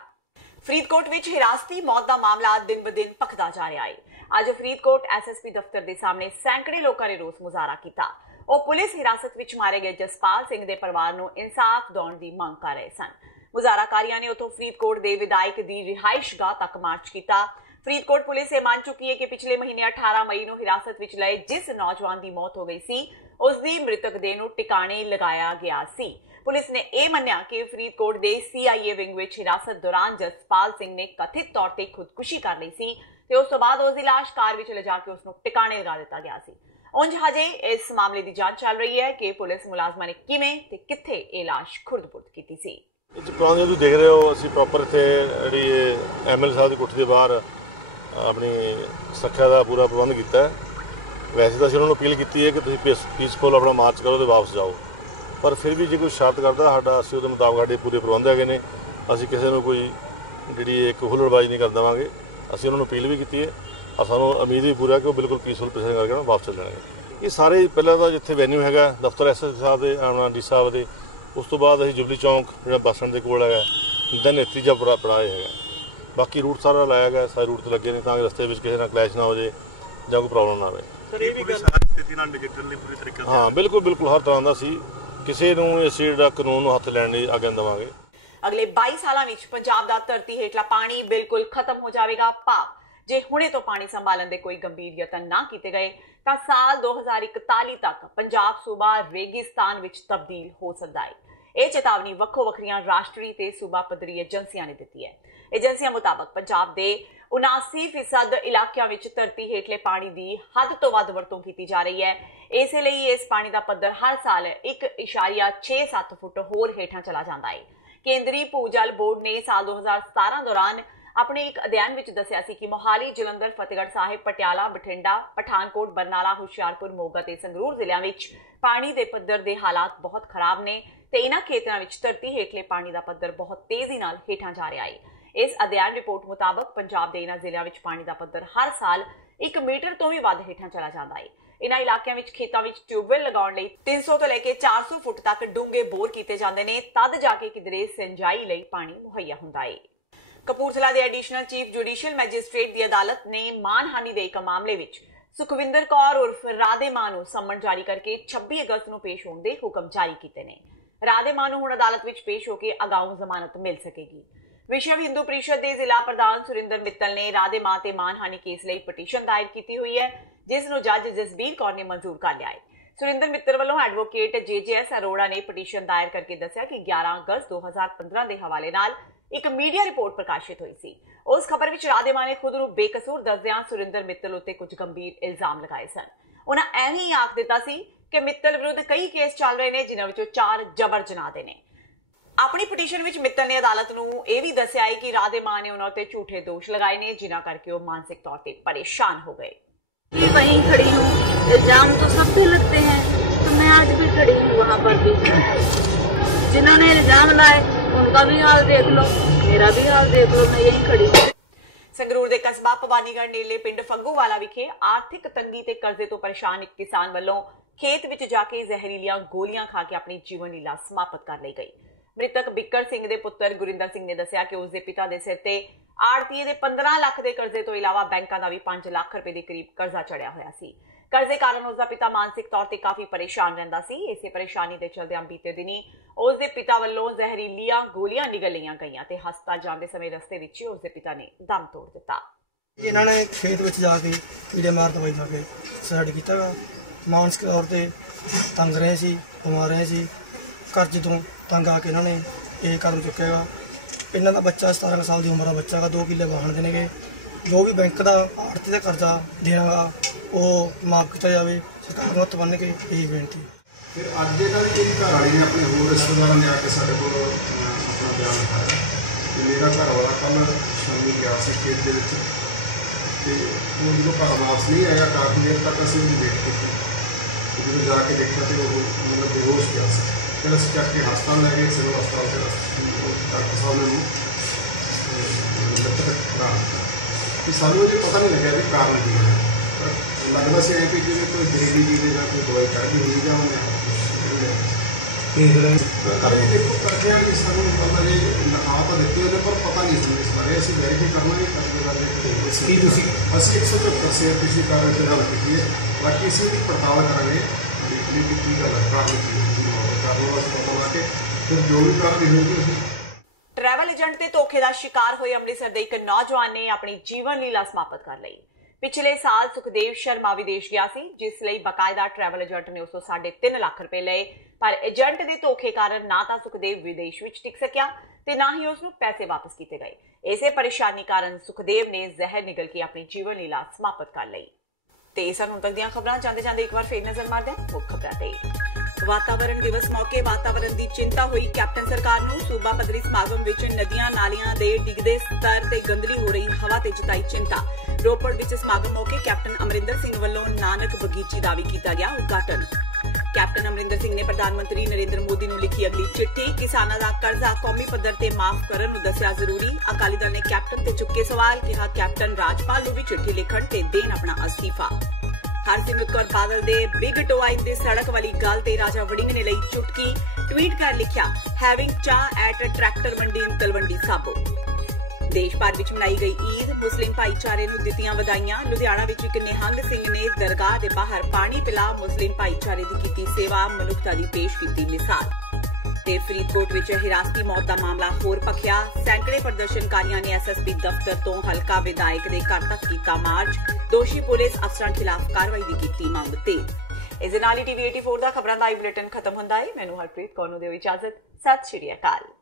ਫਰੀਦਕੋਟ ਵਿੱਚ ਹਿਰਾਸਤੀ ਮੌਤ ਦਾ ਮਾਮਲਾ ਦਿਨ ਬ ਦਿਨ ਭਖਦਾ ਜਾ ਰਿਹਾ ਹੈ। ਅੱਜ ਫਰੀਦਕੋਟ SSP ਦਫ਼ਤਰ ਦੇ ਸਾਹਮਣੇ ਸੈਂਕੜੇ ਲੋਕਾਂ ਨੇ ਰੋਸ ਮੁਜ਼ਾਹਰਾ ਕੀਤਾ। ਉਹ ਪੁਲਿਸ ਹਿਰਾਸਤ ਵਿੱਚ ਮਾਰੇ ਗਏ ਜਸਪਾਲ ਸਿੰਘ ਦੇ ਪਰਿਵਾਰ ਨੂੰ ਇਨਸਾਫ ਦਿਵਾਉਣ ਦੀ ਮੰਗ ਕਰ ਰਹੇ ਸਨ। ਮੁਜ਼ਾਹਰਾਕਾਰੀਆਂ ਨੇ ਉੱਥੋਂ ਫਰੀਦਕੋਟ ਦੇ ਵਿਧਾਇਕ ਦੀ ਰਿਹਾਇਸ਼ਗਾਹ ਤੱਕ ਮਾਰਚ ਕੀਤਾ। ਫਰੀਦਕੋਟ ਪੁਲਿਸ ਇਹ ਮੰਨ ਚੁੱਕੀ ਹੈ ਕਿ ਪਿਛਲੇ ਮਹੀਨੇ 18 ਮਈ ਨੂੰ ਹਿਰਾਸਤ ਵਿੱਚ ਲਏ ਜਿਸ ਨੌਜਵਾਨ ਦੀ ਮੌਤ ਹੋ ਗਈ ਸੀ, ਉਸ ਦੀ ਮ੍ਰਿਤਕ ਦੇਹ ਨੂੰ ਟਿਕਾਣੇ ਲਗਾਇਆ ਗਿਆ ਸੀ। ਪੁਲਿਸ ਨੇ ਇਹ ਮੰਨਿਆ ਕਿ ਫਰੀਦਕੋਟ ਦੇ CIA ਵਿੰਗ ਵਿੱਚ ਹਿਰਾਸਤ ਦੌਰਾਨ ਜਸਪਾਲ ਸਿੰਘ ਨੇ ਕਥਿਤ ਤੌਰ ਤੇ ਖੁਦਕੁਸ਼ੀ ਕਰ ਲਈ ਸੀ ਤੇ ਉਸ ਤੋਂ ਬਾਅਦ ਉਸ ਦੀ ਲਾਸ਼ ਕਾਰ ਵਿੱਚ ਲਿਜਾ ਕੇ ਉਸ ਨੂੰ ਟਿਕਾਣੇ ਲਗਾ ਦਿੱਤਾ ਗਿਆ ਸੀ। ਉਂਝ ਹਜੇ ਇਸ ਮਾਮਲੇ ਦੀ ਜਾਂਚ ਚੱਲ ਰਹੀ ਹੈ ਕਿ ਪੁਲਿਸ ਮੁਲਾਜ਼ਮਾਂ ਨੇ ਕਿਵੇਂ ਤੇ ਕਿੱਥੇ ਇਹ ਲਾਸ਼ ਖੁਰਦ-ਬੁਰਦ ਕੀਤੀ ਸੀ। ਪੁਰਾਣੀ ਤੁਸੀਂ ਦੇਖ ਰਹੇ ਹੋ, ਅਸੀਂ ਪ੍ਰੋਪਰ ਇੱਥੇ ਜਿਹੜੀ MLA ਸਾਹਿਬ ਦੀ ਕੋਠੀ ਦੇ ਬਾਹਰ ਆਪਣੀ ਸੁਰੱਖਿਆ ਦਾ ਪੂਰਾ ਪ੍ਰਬੰਧ ਕੀਤਾ ਹੈ। ਵੈਸੇ ਤਾਂ ਅਸੀਂ ਉਹਨਾਂ ਨੂੰ ਅਪੀਲ ਕੀਤੀ ਹੈ ਕਿ ਤੁਸੀਂ ਪੀਸਫੁਲ ਆਪਣਾ ਮਾਰਚ ਕਰੋ ਤੇ ਵਾਪਸ ਜਾਓ, पर फिर भी जो कोई शरारत करता साडा असीं उहदे मुताबिक साडे पूरे प्रबंध हैगे ने। असीं किसी नूं कोई जिहड़ी एक हुल्लड़बाजी नहीं कर देवांगे। असीं उन्हां नूं अपील भी कीती है और सानूं उम्मीद भी पूरी है कि वो बिल्कुल पीसफुल प्रोसेस करके वापस चल जाएंगे। ये सारे पहले तो जिथे वैन्यू है दफ्तर एसएस साहब के अपना डी साहब के, उस तो बाद असीं जुबली चौंक जो बस स्टैंड के कोल है, दैन तीजा पड़ा है। बाकी रूट सारा लाया गया, सारे रूट तो लगे ने ताकि रस्ते में किसी ना क्लैश ना हो जाए ਜਾਂ कोई प्रॉब्लम ना आए। हाँ बिल्कुल बिल्कुल हर तरह का सी, किसी नूं इस ਜਿਹੜਾ ਕਾਨੂੰਨ ਨੂੰ ਹੱਥ ਲੈਣ ਦੀ ਆਗਿਆ ਦੇਵਾਂਗੇ। अगले 22 साल ਵਿੱਚ पंजाब ਦਾ ਧਰਤੀ ਹੇਠਲਾ ਪਾਣੀ ਬਿਲਕੁਲ ਖਤਮ ਹੋ ਜਾਵੇਗਾ। ਭਾਵ ਜੇ ਹੁਣੇ ਤੋਂ ਪਾਣੀ ਸੰਭਾਲਣ ਦੇ ਕੋਈ ਗੰਭੀਰ ਯਤਨ ਨਾ ਕੀਤੇ ਗਏ ਤਾਂ ਸਾਲ 2041 ਤੱਕ ਪੰਜਾਬ ਸੂਬਾ ਰੇਗਿਸਤਾਨ ਵਿੱਚ ਤਬਦੀਲ ਹੋ ਸਕਦਾ ਹੈ। ਇਹ ਚੇਤਾਵਨੀ ਵੱਖੋ ਵੱਖਰੀਆਂ ਰਾਸ਼ਟਰੀ ਤੇ ਸੂਬਾ ਪੱਧਰੀ ਏਜੰਸੀਆਂ ਨੇ ਦਿੱਤੀ ਹੈ। ਏਜੰਸੀਆਂ ਮੁਤਾਬਕ ਪੰਜਾਬ ਦੇ 79% ਇਲਾਕਿਆਂ ਵਿੱਚ ਧਰਤੀ ਹੇਠਲੇ ਪਾਣੀ ਦੀ ਹੱਦ ਤੋਂ ਵੱਧ ਵਰਤੋਂ ਕੀਤੀ ਜਾ ਰਹੀ ਹੈ। ਇਸੇ ਲਈ ਇਸ ਪਾਣੀ ਦਾ ਪੱਧਰ ਹਰ ਸਾਲ 1.67 ਫੁੱਟ ਹੋਰ ਹੇਠਾਂ ਚਲਾ ਜਾਂਦਾ ਹੈ। ਕੇਂਦਰੀ ਭੂਜਲ ਬੋਰਡ ਨੇ ਸਾਲ 2017 ਦੌਰਾਨ ਆਪਣੇ ਇੱਕ ਅਧਿਐਨ ਵਿੱਚ ਦੱਸਿਆ ਸੀ ਕਿ ਮੋਹਾਲੀ, ਜਲੰਧਰ, ਫਤਿਹਗੜ੍ਹ ਸਾਹਿਬ, ਪਟਿਆਲਾ, ਬਠਿੰਡਾ, ਪਠਾਨਕੋਟ, ਬਰਨਾਲਾ, ਹੁਸ਼ਿਆਰਪੁਰ, ਮੋਗਾ ਤੇ ਸੰਗਰੂਰ ਜ਼ਿਲ੍ਹਿਆਂ ਵਿੱਚ ਪਾਣੀ ਦੇ ਪੱਧਰ ਦੇ ਹਾਲਾਤ ਬਹੁਤ ਖਰਾਬ ਨੇ ਤੇ ਇਹਨਾਂ ਖੇਤਰਾਂ ਵਿੱਚ ਧਰਤੀ ਹੇਠਲੇ ਪਾਣੀ ਦਾ ਪੱਧਰ ਬਹੁਤ ਤੇਜ਼ੀ ਨਾਲ ਹੇਠਾਂ ਜਾ ਰਿਹਾ ਹੈ। ਇਸ ਅਧਿਐਨ ਰਿਪੋਰਟ ਮੁਤਾਬਕ ਪੰਜਾਬ ਦੇ ਇਹਨਾਂ ਜ਼ਿਲ੍ਹਿਆਂ ਵਿੱਚ ਪਾਣੀ ਦਾ ਪੱਧਰ ਹਰ ਸਾਲ 1 ਮੀਟਰ ਤੋਂ ਵੀ ਵੱਧ ਹੇਠਾਂ ਚਲਾ ਜਾਂਦਾ ਹੈ। ਇਹਨਾਂ ਇਲਾਕਿਆਂ ਵਿੱਚ ਖੇਤਾਂ ਵਿੱਚ ਟਿਊਬਵੈੱਲ ਲਗਾਉਣ ਲਈ 300 ਤੋਂ ਲੈ ਕੇ 400 ਫੁੱਟ ਤੱਕ ਡੂੰਘੇ ਬੋਰ ਕੀਤੇ ਜਾਂਦੇ ਨੇ, ਤਦ ਜਾ ਕੇ ਕਿਧਰੇ ਸਿੰਜਾਈ ਲਈ ਪਾਣੀ ਮੁਹੱਈਆ ਹੁੰਦਾ ਹੈ। ਕਪੂਰਥਲਾ ਦੇ ਐਡੀਸ਼ਨਲ ਚੀਫ ਜੁਡੀਸ਼ੀਅਲ ਮੈਜਿਸਟ੍ਰੇਟ ਦੀ ਅਦਾਲਤ ਨੇ ਮਾਨਹਾਨੀ ਦੇ ਇੱਕ ਮਾਮਲੇ ਵਿੱਚ ਸੁਖਵਿੰਦਰ ਕੌਰ ਉਰਫ ਰਾਧੇ ਮਾਂ ਨੂੰ ਸੰਮਨ ਜਾਰੀ ਕਰਕੇ 26 ਅਗਸਤ ਨੂੰ ਪੇਸ਼ ਹੋਣ ਦੇ ਹੁਕਮ ਜਾਰੀ ਕੀਤੇ ਨੇ। ਰਾਧੇ ਮਾਂ ਨੂੰ ਹੁਣ ਅਦਾਲਤ ਵਿੱਚ ਪੇਸ਼ ਹੋ ਕੇ ਅਗਾਊਂ ਜ਼ਮਾਨਤ ਮਿਲ ਸਕੇਗੀ। ਵਿਸ਼ਵ ਹਿੰਦੂ ਪ੍ਰੀਸ਼ਦ ਦੇ ਜ਼ਿਲ੍ਹਾ ਪ੍ਰਧਾਨ ਸੁਰਿੰਦਰ ਮਿੱਤਲ ਨੇ ਰਾਧੇ ਮਾਂ ਤੇ ਮਾਨਹਾਨੀ ਕੇਸ ਲਈ ਪਟੀਸ਼ਨ ਦਾਇਰ ਕੀਤੀ ਹੋਈ ਹੈ, ਜਿਸ ਨੂੰ ਜੱਜ ਜਸਬੀਰ ਕੌਰ ਨੇ ਮਨਜ਼ੂਰ ਕਰ ਲਿਆ ਹੈ। ਸੁਰਿੰਦਰ ਮਿੱਤਲ ਵੱਲੋਂ ਐਡਵੋਕੇਟ ਜੇਜੇਐਸ ਅਰੋੜਾ ਨੇ ਪਟੀਸ਼ਨ ਦਾਇਰ ਕਰਕੇ ਦੱਸਿਆ ਕਿ 11 ਅਗਸਤ 2015 ਦੇ ਹਵਾਲੇ ਨਾਲ ਇੱਕ ਮੀਡੀਆ ਰਿਪੋਰਟ ਪ੍ਰਕਾਸ਼ਿਤ ਹੋਈ ਸੀ। ਉਸ ਖਬਰ ਵਿੱਚ ਰਾਧੇ ਮਾਂ ਨੇ ਖੁਦ ਨੂੰ ਬੇਕਸੂਰ ਦੱਸਦਿਆਂ ਸੁਰਿੰਦਰ ਮਿੱਤਲ ਉੱਤੇ ਕੁਝ ਗੰਭੀਰ ਇਲਜ਼ਾਮ ਲਗਾਏ ਸਨ। ਉਹਨਾਂ ਐਵੇਂ ਹੀ ਆਖ ਦਿੱਤਾ ਸੀ ਕਿ ਮਿੱਤਲ ਵਿਰੁੱਧ ਕਈ ਕੇਸ ਚੱਲ ਰਹੇ ਨੇ, ਜਿਨ੍ਹਾਂ ਵਿੱਚੋਂ 4 ਜਬਰ ਜਨਾਹ ਦੇ ਨੇ। ਆਪਣੀ ਪਟੀਸ਼ਨ ਵਿੱਚ ਮਿੱਤਲ ਨੇ ਅਦਾਲਤ ਨੂੰ ਇਹ ਵੀ ਦੱਸਿਆ ਹੈ ਕਿ ਰਾਧੇ ਮਾਂ ਨੇ ਉਹਨਾਂ ਉੱਤੇ ਝੂਠੇ ਦੋਸ਼ ਲਗਾਏ ਨੇ, ਜਿਨ੍ਹਾਂ ਕਰਕੇ ਉਹ ਮਾਨਸਿਕ तौर पे परेशान हो गए। वहीं खड़ी हूँ, इल्जाम तो सब पे लगते हैं, तो मैं आज भी खड़ी हूँ वहाँ पर भी। जिन्होंने इल्जाम लाए उनका भी हाल देख लो, मेरा भी हाल देख लो, मैं यहीं खड़ी हूँ। ਸੰਗਰੂਰ ਦੇ ਕਸਬਾ ਭਵਾਨੀਗੜ੍ਹ ਨੇੜੇ ਪਿੰਡ ਫੱਗੂਵਾਲਾ ਵਿਖੇ ਆਰਥਿਕ ਤੰਗੀ ਤੇ ਕਰਜ਼ੇ ਤੋਂ ਪਰੇਸ਼ਾਨ ਇੱਕ ਕਿਸਾਨ ਵੱਲੋਂ ਖੇਤ ਵਿੱਚ ਜਾ ਕੇ ਜ਼ਹਿਰੀਲੀਆਂ ਗੋਲੀਆਂ ਖਾ ਕੇ ਆਪਣੀ ਜੀਵਨ ਲੀਲਾ ਸਮਾਪਤ ਕਰ ਲਈ ਗਈ। ਮ੍ਰਿਤਕ ਬਿੱਕਰ ਸਿੰਘ ਦੇ ਪੁੱਤਰ ਗੁਰਿੰਦਰ ਸਿੰਘ ਨੇ ਦੱਸਿਆ ਕਿ ਉਸ ਦੇ ਪਿਤਾ ਦੇ ਸਿਰ ਤੇ ਆੜਤੀਏ ਦੇ 15 ਲੱਖ ਦੇ ਕਰਜ਼ੇ ਤੋਂ ਇਲਾਵਾ ਬੈਂਕਾਂ ਦਾ ਵੀ 5 ਲੱਖ ਰੁਪਏ ਦੇ ਕਰੀਬ ਕਰਜ਼ਾ ਚੜਿਆ ਹੋਇਆ ਸੀ। ਕਰਜ਼ੇ ਕਾਰਨ ਉਸ ਦਾ ਪਿਤਾ ਮਾਨਸਿਕ ਤੌਰ ਤੇ ਕਾਫੀ ਪਰੇਸ਼ਾਨ ਰਹਿੰਦਾ ਸੀ। ਇਸੇ ਪਰੇਸ਼ਾਨੀ ਦੇ ਚਲਦਿਆਂ ਬੀਤੇ ਦਿਨੀ ਉਸ ਦੇ ਪਿਤਾ ਵੱਲੋਂ ਜ਼ਹਿਰੀਲੀਆਂ ਗੋਲੀਆਂ ਨਿਗਲ ਲਈਆਂ ਗਈਆਂ ਤੇ ਹਸਪਤਾਲ ਜਾਂਦੇ ਸਮੇਂ ਰਸਤੇ ਵਿੱਚ ਹੀ ਉਸ ਦੇ ਪਿਤਾ ਨੇ ਦਮ ਤੋੜ ਦਿੱਤਾ। ਇਹਨਾਂ ਨੇ ਖੇਤ ਵਿੱਚ ਜਾ ਕੇ ਕੀੜੇ ਮਾਰ ਦਵਾਈ ਖਾ ਕੇ ਸੁਸਾਈਡ ਕੀਤਾ ਗਾ। ਮਾਨਸਿਕ ਤੌਰ ਤੇ ਤੰਗ ਰਹੇ ਸੀ, ਬਿਮਾਰ ਰਹੇ ਸੀ। ਕਰਜ਼ੇ ਤੋਂ ਤੰਗ ਆ ਕੇ ਇਹਨਾਂ ਨੇ ਇਹ ਕਦਮ ਚੁੱਕਿਆ। ਇਹਨਾਂ ਦਾ ਬੱਚਾ 17 ਸਾਲ ਦੀ ਉਮਰ ਦਾ ਬੱਚਾ ਗਾ, 2 ਕਿੱਲੇ ਵਾਹਣ ਦੇ ਨੇਗੇ। ਜੋ ਵੀ ਬੈਂਕ ਦਾ ਆੜਤੀ ਦਾ ਕਰਜ਼ਾ ਦੇਣਾ ਗਾ ਉਹ ਮਾਫ ਕੀਤਾ ਜਾਵੇ। ਸਰਕਾਰ ਨੂੰ ਹੱਥ ਬੰਨ੍ਹ ਕੇ ਇਹ ਬੇਨਤੀ। ਫਿਰ ਅੱਜ ਦੇ ਨਾਲ ਜਿਹੜੀ ਘਰ ਵਾਲੀ ਨੇ ਆਪਣੇ ਹੋਰ ਰਿਸ਼ਤੇਦਾਰਾਂ ਨੇ ਆ ਕੇ ਸਾਡੇ ਕੋਲ ਆਪਣਾ ਬਿਆਨ ਲਿਖਾਇਆ ਕਿ ਮੇਰਾ ਘਰ ਵਾਲਾ ਕੱਲ੍ਹ ਸ਼ਾਮੀ ਗਿਆ ਸੀ ਖੇਤ ਦੇ ਵਿੱਚ ਅਤੇ ਉਹ ਜਦੋਂ ਘਰ ਵਾਪਸ ਨਹੀਂ ਆਇਆ, ਕਾਫੀ ਦੇਰ ਤੱਕ ਅਸੀਂ ਉਹਦੀ ਵੇਟ ਕੀਤੀ। ਜਦੋਂ ਜਾ ਕੇ ਦੇਖਿਆ ਤਾਂ ਉਹ ਮਤਲਬ ਬੇਹੋਸ਼ ਗਿਆ ਸੀ। ਫਿਰ ਅਸੀਂ ਚੱਕ ਕੇ ਹਸਪਤਾਲ ਲੈ ਗਏ, ਸਿਵਲ ਹਸਪਤਾਲ ਦੇ ਡਾਕਟਰ ਸਾਹਿਬ ਨੇ ਰੱਖਣਾ ਕਿ ਸਾਨੂੰ ਇਹ ਪਤਾ ਨਹੀਂ ਲੱਗਿਆ ਵੀ ਕਾਰਨ ਕੀ ਹੈ। ਲੱਗਦਾ ਸੀ ਇਹ ਕਿ ਜਿਵੇਂ ਕੋਈ ਜ਼ਹਿਰੀਲੀ ਚੀਜ਼ ਜਾਂ ਕੋਈ ਦਵਾਈ ਚੜ੍ਹਦੀ ਹੋਈ ਜਾਂ ਉਹਨੇ ਦੇਖੋ ਕਰਦੇ ਹਾਂ ਕਿ ਸਾਨੂੰ ਪਤਾ ਜੀ ਲਿਖਾ ਤਾਂ ਦਿੱਤੇ ਉਹਨੇ ਪਰ ਪਤਾ ਨਹੀਂ ਸੀ ਇਸ ਬਾਰੇ। ਅਸੀਂ ਵੈਰੀਫਾਈ ਕਰਨਾ ਨਹੀਂ ਕਰਦੇ ਕੀ ਤੁਸੀਂ ਅਸੀਂ 174 CRPC ਕਾਰਵਾਈ ਤੇ ਹੱਲ ਕੀਤੀ ਹੈ। ਬਾਕੀ ਅਸੀਂ ਵੀ ਪੜਤਾਲ ਕਰਾਂਗੇ ਕਿ ਕੀ ਗੱਲ ਹੈ, ਕਾਰਨ ਪਤਾ ਲਾ ਕੇ ਫਿਰ ਜੋ ਵੀ ਕਾਰਵਾਈ ਹੋਊਗੀ ਅਸੀਂ। ਟਰੈਵਲ ਏਜੰਟ ਦੇ ਧੋਖੇ ਦਾ ਸ਼ਿਕਾਰ ਹੋਏ ਅੰਮ੍ਰਿਤਸਰ ਦੇ ਇੱਕ ਨੌਜਵਾਨ ਨੇ ਆਪਣੀ ਜੀਵਨ ਲੀਲਾ ਸਮਾਪਤ ਕਰ ਲਈ। ਪਿਛਲੇ ਸਾਲ ਸੁਖਦੇਵ ਸ਼ਰਮਾ ਵਿਦੇਸ਼ ਗਿਆ ਸੀ, ਜਿਸ ਲਈ ਬਕਾਇਦਾ ਟਰੈਵਲ ਏਜੰਟ ਨੇ ਉਸ ਤੋਂ 3.5 ਲੱਖ ਰੁਪਏ ਲਏ। ਪਰ ਏਜੰਟ ਦੇ ਧੋਖੇ ਕਾਰਨ ਨਾ ਤਾਂ ਸੁਖਦੇਵ ਵਿਦੇਸ਼ ਵਿੱਚ ਟਿਕ ਸਕਿਆ ਤੇ ਨਾ ਹੀ ਉਸ ਨੂੰ ਪੈਸੇ ਵਾਪਸ ਕੀਤੇ ਗਏ। ਇਸੇ ਪਰੇਸ਼ਾਨੀ ਕਾਰਨ ਸੁਖਦੇਵ ਨੇ ਜ਼ਹਿਰ ਨਿਗਲ ਕੇ ਆਪਣੀ ਜੀਵਨ ਲੀਲਾ ਸਮਾਪਤ ਕਰ ਲਈ। ਤੇ ਸਨ ਹੁਣ ਤੱਕ ਦੀਆਂ ਖਬਰਾਂ। ਜਾਂਦੇ ਜਾਂਦੇ ਇੱਕ ਵਾਰ ਫੇਰ ਨਜ਼ਰ ਮਾਰਦੇ ਹਾਂ ਮੁੱਖ ਖਬਰਾਂ ਤੇ। ਵਾਤਾਵਰਣ ਦਿਵਸ ਮੌਕੇ ਵਾਤਾਵਰਣ ਦੀ ਚਿੰਤਾ ਹੋਈ ਕੈਪਟਨ ਸਰਕਾਰ ਨੂੰ। ਸੂਬਾ ਪੱਧਰੀ ਸਮਾਗਮ ਵਿੱਚ ਨਦੀਆਂ ਨਾਲੀਆਂ ਦੇ ਡਿੱਗਦੇ ਸਤਰ ਤੇ ਗੰਦਲੀ ਹੋ ਰਹੀ ਹਵਾ ਤੇ ਜਤਾਈ ਚਿੰਤਾ। ਰੋਪੜ ਵਿੱਚ ਸਮਾਗਮ ਮੌਕੇ ਕੈਪਟਨ ਅਮਰਿੰਦਰ ਸਿੰਘ ਵੱਲੋਂ ਨਾਨਕ ਬਗੀਚੀ ਦਾ ਵੀ ਕੀਤਾ ਗਿਆ ਉਦਘਾਟਨ। ਕੈਪਟਨ ਅਮਰਿੰਦਰ ਸਿੰਘ ਨੇ ਪ੍ਰਧਾਨ ਮੰਤਰੀ ਨਰਿੰਦਰ ਮੋਦੀ ਨੂੰ ਲਿਖੀ ਅਗਲੀ ਚਿੱਠੀ। ਕਿਸਾਨਾਂ ਦਾ ਕਰਜ਼ਾ ਕੌਮੀ ਪੱਧਰ ਤੇ ਮਾਫ ਕਰਨ ਨੂੰ ਦੱਸਿਆ ਜ਼ਰੂਰੀ। ਅਕਾਲੀ ਦਲ ਨੇ ਕੈਪਟਨ ਤੇ ਚੁੱਕੇ ਸਵਾਲ, ਕਿਹਾ ਕੈਪਟਨ ਰਾਜਪਾਲ ਨੂੰ ਵੀ ਚਿੱਠੀ ਲਿਖਣ ਤੇ ਦੇਣ ਆਪਣਾ ਅਸਤੀਫਾ। ਹਰਸਿਮਰਤ ਕੌਰ ਬਾਦਲ ਦੇ ਬਿਗ ਟੋਆਈ ਤੇ ਸੜਕ ਵਾਲੀ ਗੱਲ ਤੇ ਰਾਜਾ ਵੜਿੰਗ ਨੇ ਲਈ ਚੁਟਕੀ। ਟਵੀਟ ਕਰ ਲਿਖਿਆ, ਹੈਵਿੰਗ ਚਾਹ ਐਟ ਟਰੈਕਟਰ ਮੰਡੀ ਇਨ ਤਲਵੰਡੀ ਸਾਬੋ। ਦੇਸ਼ ਭਰ ਵਿੱਚ ਮਨਾਈ ਗਈ ਈਦ, ਮੁਸਲਿਮ ਭਾਈਚਾਰੇ ਨੂੰ ਦਿੱਤੀਆਂ ਵਧਾਈਆਂ। ਲੁਧਿਆਣਾ ਵਿੱਚ ਇੱਕ ਨਿਹੰਗ ਸਿੰਘ ਨੇ ਦਰਗਾਹ ਦੇ ਬਾਹਰ ਪਾਣੀ ਪਿਲਾ ਮੁਸਲਿਮ ਭਾਈਚਾਰੇ ਦੀ ਕੀਤੀ ਸੇਵਾ, ਮਨੁੱਖਤਾ ਦੀ ਪੇਸ਼ ਕੀਤੀ ਮਿਸਾਲ। ਤੇ ਫਰੀਦਕੋਟ ਵਿੱਚ ਹਿਰਾਸਤੀ ਮੌਤ ਦਾ ਮਾਮਲਾ ਹੋਰ ਭਖਿਆ। ਸੈਂਕੜੇ ਪ੍ਰਦਰਸ਼ਨਕਾਰੀਆਂ ਨੇ ਐਸਐਸਪੀ ਦਫ਼ਤਰ ਤੋਂ ਹਲਕਾ ਵਿਧਾਇਕ ਦੇ ਘਰ ਤੱਕ ਕੀਤਾ ਮਾਰਚ। ਦੋਸ਼ੀ ਪੁਲਿਸ ਅਫਸਰਾਂ ਖਿਲਾਫ ਕਾਰਵਾਈ ਦੀ ਕੀਤੀ ਮੰਗ ਤੇਜ਼। ਇਸ ਦੇ ਨਾਲ ਹੀ TV 84 ਦਾ ਖਬਰਾਂ ਦਾ ਬੁਲੇਟਿਨ ਖਤਮ ਹੁੰਦਾ ਹੈ। ਮੈਨੂੰ ਹਰਪ੍ਰੀਤ ਕੌਰ ਨੂੰ ਦਿਓ ਇਜਾਜ਼ਤ। ਸਤਿ ਸ਼੍ਰੀ ਅਕਾਲ।